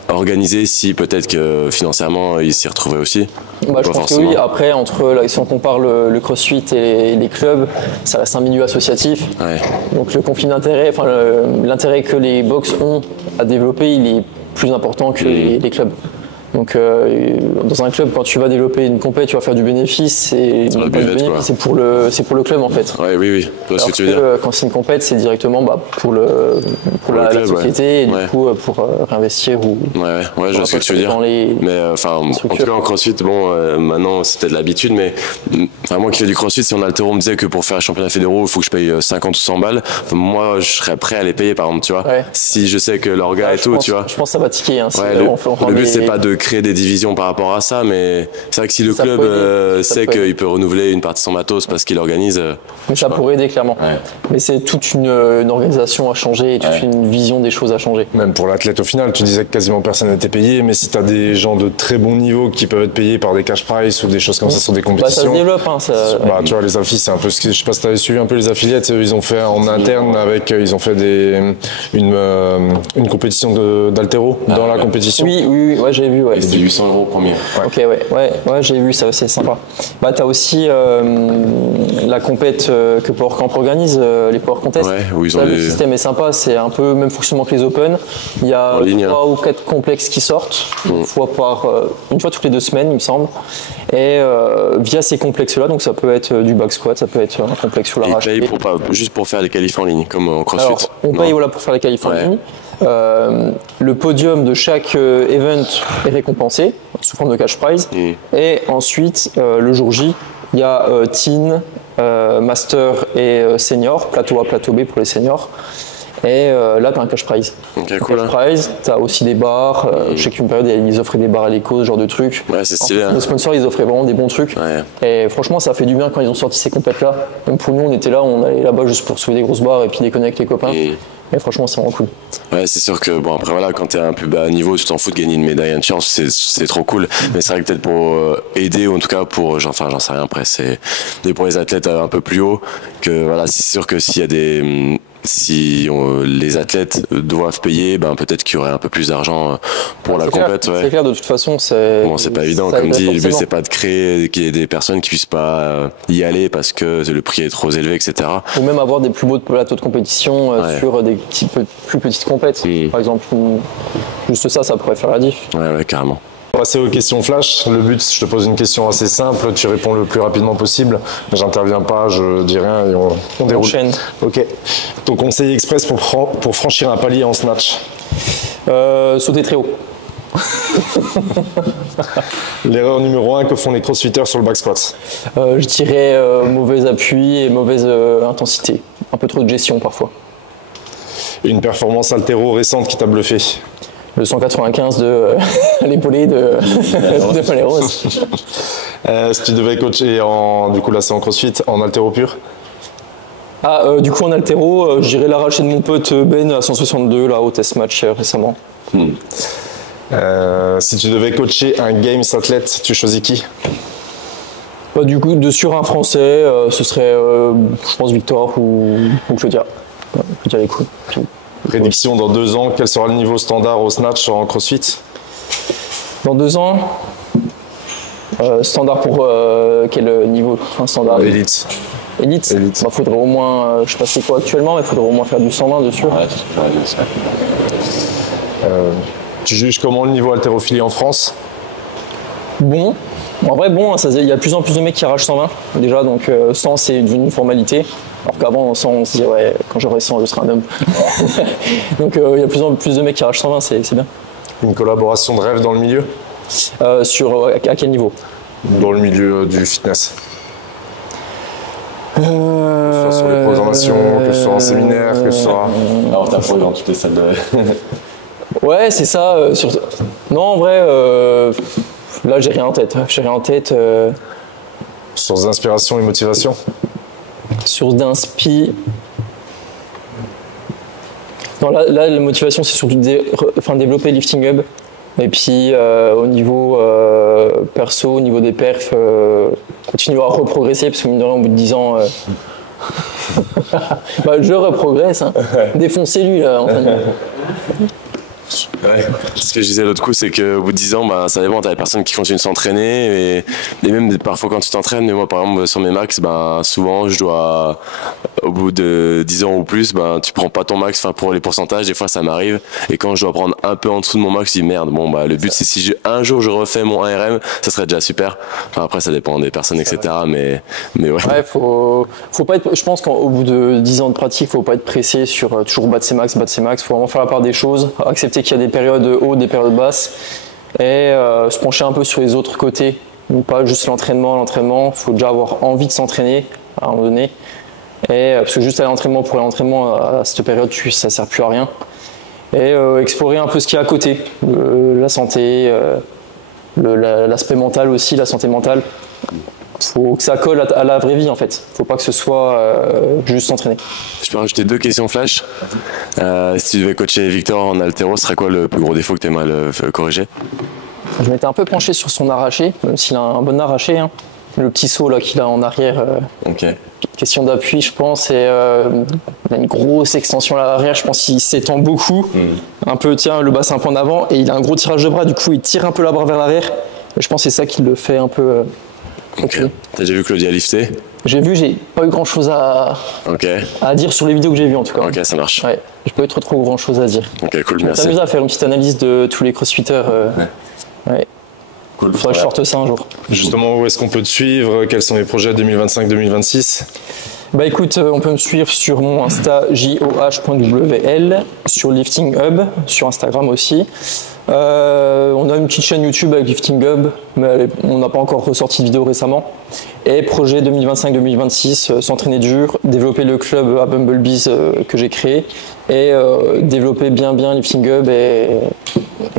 organiser si peut-être que financièrement ils s'y retrouvaient aussi? Bah, je pense que oui. Après, si on compare le CrossFit et les clubs, ça reste un milieu associatif. Ouais. Donc le conflit d'intérêt, l'intérêt que les box ont à développer, il est plus important que les clubs. Donc dans un club, quand tu vas développer une compète, tu vas faire du bénéfice, c'est pour le club en fait. Ouais, oui, je vois ce que tu veux dire. Quand c'est une compète, c'est directement pour la club, société et du coup pour réinvestir ou. Ouais, je vois ce que tu veux dire. Mais en tout cas en CrossFit, maintenant c'est peut-être l'habitude, mais moi qui fais du CrossFit, si en haltéro on me disait que pour faire un championnat fédéraux, il faut que je paye 50 ou 100 balles, moi je serais prêt à les payer par exemple, tu vois. Ouais. Si je sais que l'orga et tout, tu vois. Je pense que ça va tiquer. Hein, le but c'est pas de créer des divisions par rapport à ça, mais c'est vrai que si le club sait qu'il peut renouveler une partie de son matos parce qu'il organise. Mais ça pourrait aider clairement. Ouais. Mais c'est toute une organisation à changer et toute une vision des choses à changer. Même pour l'athlète au final, tu disais que quasiment personne n'était payé, mais si tu as des gens de très bon niveau qui peuvent être payés par des cash price ou des choses comme ça sur des compétitions. Ça se développe. Hein, tu vois, les affiliés, c'est un peu ce que je sais pas si tu avais suivi un peu les affiliates, ils ont fait en interne ils ont fait une compétition d'haltéro dans la compétition. Oui, j'avais vu. Ouais. C'était 800 € premier. Ok, ouais, j'ai vu ça, c'est sympa. Bah, t'as aussi la compète que PowerCamp organise, les Power Contests. Ouais, où ils ont le système est sympa, c'est un peu le même fonctionnement que les Open. Il y a 3 ou 4 complexes qui sortent, une fois toutes les 2 semaines, il me semble. Et via ces complexes-là, donc ça peut être du back squat, ça peut être un complexe sur l'arrache. Ils payent juste pour faire les qualifs en ligne, comme en CrossFit. Alors, on paye pour faire les qualifs en ligne. Le podium de chaque event est récompensé sous forme de cash prize. Et ensuite, le jour J, il y a teen, master et senior, plateau A, plateau B pour les seniors. Et là, tu as un cash prize. Okay, cool, cash prize, tu as aussi des bars. Je sais qu'une période, ils offraient des bars à l'éco, ce genre de trucs. Ouais, c'est stylé. Les sponsors, ils offraient vraiment des bons trucs. Ouais. Et franchement, ça fait du bien quand ils ont sorti ces compètes-là. Même pour nous, on était là, on allait là-bas juste pour soulever des grosses barres et puis déconner avec les copains. Et franchement, c'est vraiment cool. Ouais, c'est sûr que, après voilà, quand t'es à un plus bas niveau, tu t'en fous de gagner une médaille en chance, c'est trop cool. Mais c'est vrai que peut-être pour aider, ou en tout cas pour, j'en sais rien après, c'est pour les athlètes un peu plus haut, que voilà, c'est sûr que s'il y a les athlètes doivent payer, peut-être qu'il y aurait un peu plus d'argent pour la compète. Ouais. C'est clair, de toute façon, c'est pas évident, comme dit, le but c'est pas de créer qu'il y ait des personnes qui puissent pas y aller parce que le prix est trop élevé, etc. Ou même avoir des plus beaux plateaux de compétition sur des plus petites compètes. Par exemple, juste ça pourrait faire la diff. Ouais, carrément. On va passer aux questions flash. Le but, je te pose une question assez simple, tu réponds le plus rapidement possible. J'interviens pas, je dis rien et on déroule. Enchaîne. Ok. Ton conseil express pour franchir un palier en snatch? Sauter très haut. L'erreur numéro 1 que font les crossfitters sur le back squat? Je dirais mauvais appui et mauvaise intensité. Un peu trop de gestion parfois. Une performance haltéro récente qui t'a bluffé? Le 195 à l'épaulé de Valero. Si tu devais coacher du coup là c'est en CrossFit, en haltéro pur? Du coup en haltéro, je dirais l'arraché de mon pote Ben à 162 là au test match récemment. Si tu devais coacher un Games athlète, tu choisis qui? Du coup, sur un Français, ce serait, je pense, Victor ou Claudia. Claudia les coups. Prédiction dans 2 ans, quel sera le niveau standard au snatch en CrossFit? Dans 2 ans, standard pour quel niveau? Standard. Élite. Élite. Faudrait au moins, je sais pas c'est quoi actuellement, mais il faudrait au moins faire du 120 dessus. Tu juges comment le niveau haltérophilie en France? Bon. En vrai, il y a de plus en plus de mecs qui arrachent 120 déjà, donc 100 c'est devenu une formalité. Alors qu'avant, 100, on se disait, ouais, quand j'aurai 100, je serai un homme. Donc il y a de plus en plus de mecs qui arrachent 120, c'est bien. Une collaboration de rêve dans le milieu? À quel niveau? Dans le milieu du fitness. Que ce soit sur les programmations, que ce soit en séminaire, que ce soit... Alors t'as fait dans toutes les salles de... Ouais, c'est ça. Non, en vrai, là, j'ai rien en tête. Source d'inspiration et motivation. Source d'inspi. Non, là, la motivation, c'est surtout développer Lifting Hub. Et puis, au niveau perso, au niveau des perfs, continuer à reprogresser, parce que mine de rien, au bout de 10 ans, je reprogresse. Hein. Défoncez lui, là, entraînement. Ouais. Ce que je disais l'autre coup, c'est qu'au bout de 10 ans, ça dépend, t'as des personnes qui continuent de s'entraîner et même parfois quand tu t'entraînes, mais moi par exemple sur mes max, souvent je dois, au bout de 10 ans ou plus, tu prends pas ton max, pour les pourcentages, des fois ça m'arrive et quand je dois prendre un peu en dessous de mon max, je dis merde, le but c'est si un jour je refais mon 1RM, ça serait déjà super. Après ça dépend des personnes, etc. Mais ouais. Ouais, faut pas être, je pense qu'au bout de 10 ans de pratique, faut pas être pressé sur toujours battre ses max, faut vraiment faire la part des choses, accepter qu'il y a des périodes hautes, des périodes basses et se pencher un peu sur les autres côtés, ou pas juste l'entraînement, faut déjà avoir envie de s'entraîner à un moment donné et parce que juste aller à l'entraînement pour l'entraînement à cette période ça sert plus à rien et explorer un peu ce qu'il y a à côté, la santé, l'aspect mental aussi, la santé mentale. Faut que ça colle à la vraie vie en fait. Faut pas que ce soit juste s'entraîner. Je peux rajouter 2 questions flash. Si tu devais coacher Victor en haltéro, ce serait quoi le plus gros défaut que tu aimerais le corriger? Je m'étais un peu penché sur son arraché, même s'il a un bon arraché. Hein. Le petit saut là qu'il a en arrière. Okay. Question d'appui, je pense. Et il a une grosse extension à l'arrière. Je pense qu'il s'étend beaucoup. Un peu, le bassin un peu en avant. Et il a un gros tirage de bras. Du coup, il tire un peu la bras vers l'arrière. Et je pense que c'est ça qui le fait un peu. Okay. T'as déjà vu Claudia lifter? J'ai vu, j'ai pas eu grand chose à dire sur les vidéos que j'ai vues en tout cas. Ok, ça marche. Ouais, j'ai pas eu trop grand chose à dire. Ok, cool, merci. On s'amuse à faire une petite analyse de tous les crossfitters. Ouais. Cool. Faudrait que je sorte ça un jour. Justement, où est-ce qu'on peut te suivre? Quels sont les projets 2025-2026? Écoute, on peut me suivre sur mon Insta joh.wl, sur Lifting Hub, sur Instagram aussi. On a une petite chaîne YouTube avec Lifting Hub, mais on n'a pas encore ressorti de vidéo récemment. Et projet 2025-2026, s'entraîner dur, développer le club à Bumblebees que j'ai créé et développer bien Lifting Hub et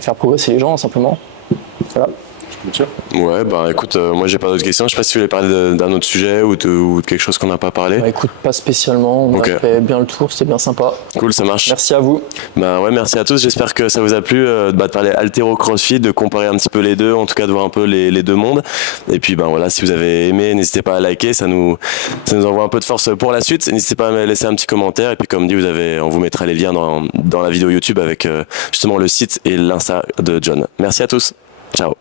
faire progresser les gens simplement. Voilà. Ouais, écoute, moi j'ai pas d'autres questions. Je sais pas si tu voulais parler d'un autre sujet ou de quelque chose qu'on n'a pas parlé. Écoute, pas spécialement. On a fait bien le tour, c'était bien sympa. Cool, ça marche. Merci à vous. Ouais, merci à tous. J'espère que ça vous a plu de parler haltéro crossfit, de comparer un petit peu les deux, en tout cas de voir un peu les deux mondes. Et puis voilà, si vous avez aimé, n'hésitez pas à liker, ça nous envoie un peu de force pour la suite. N'hésitez pas à me laisser un petit commentaire. Et puis comme dit, on vous mettra les liens dans la vidéo YouTube avec justement le site et l'Insta de John. Merci à tous. Ciao.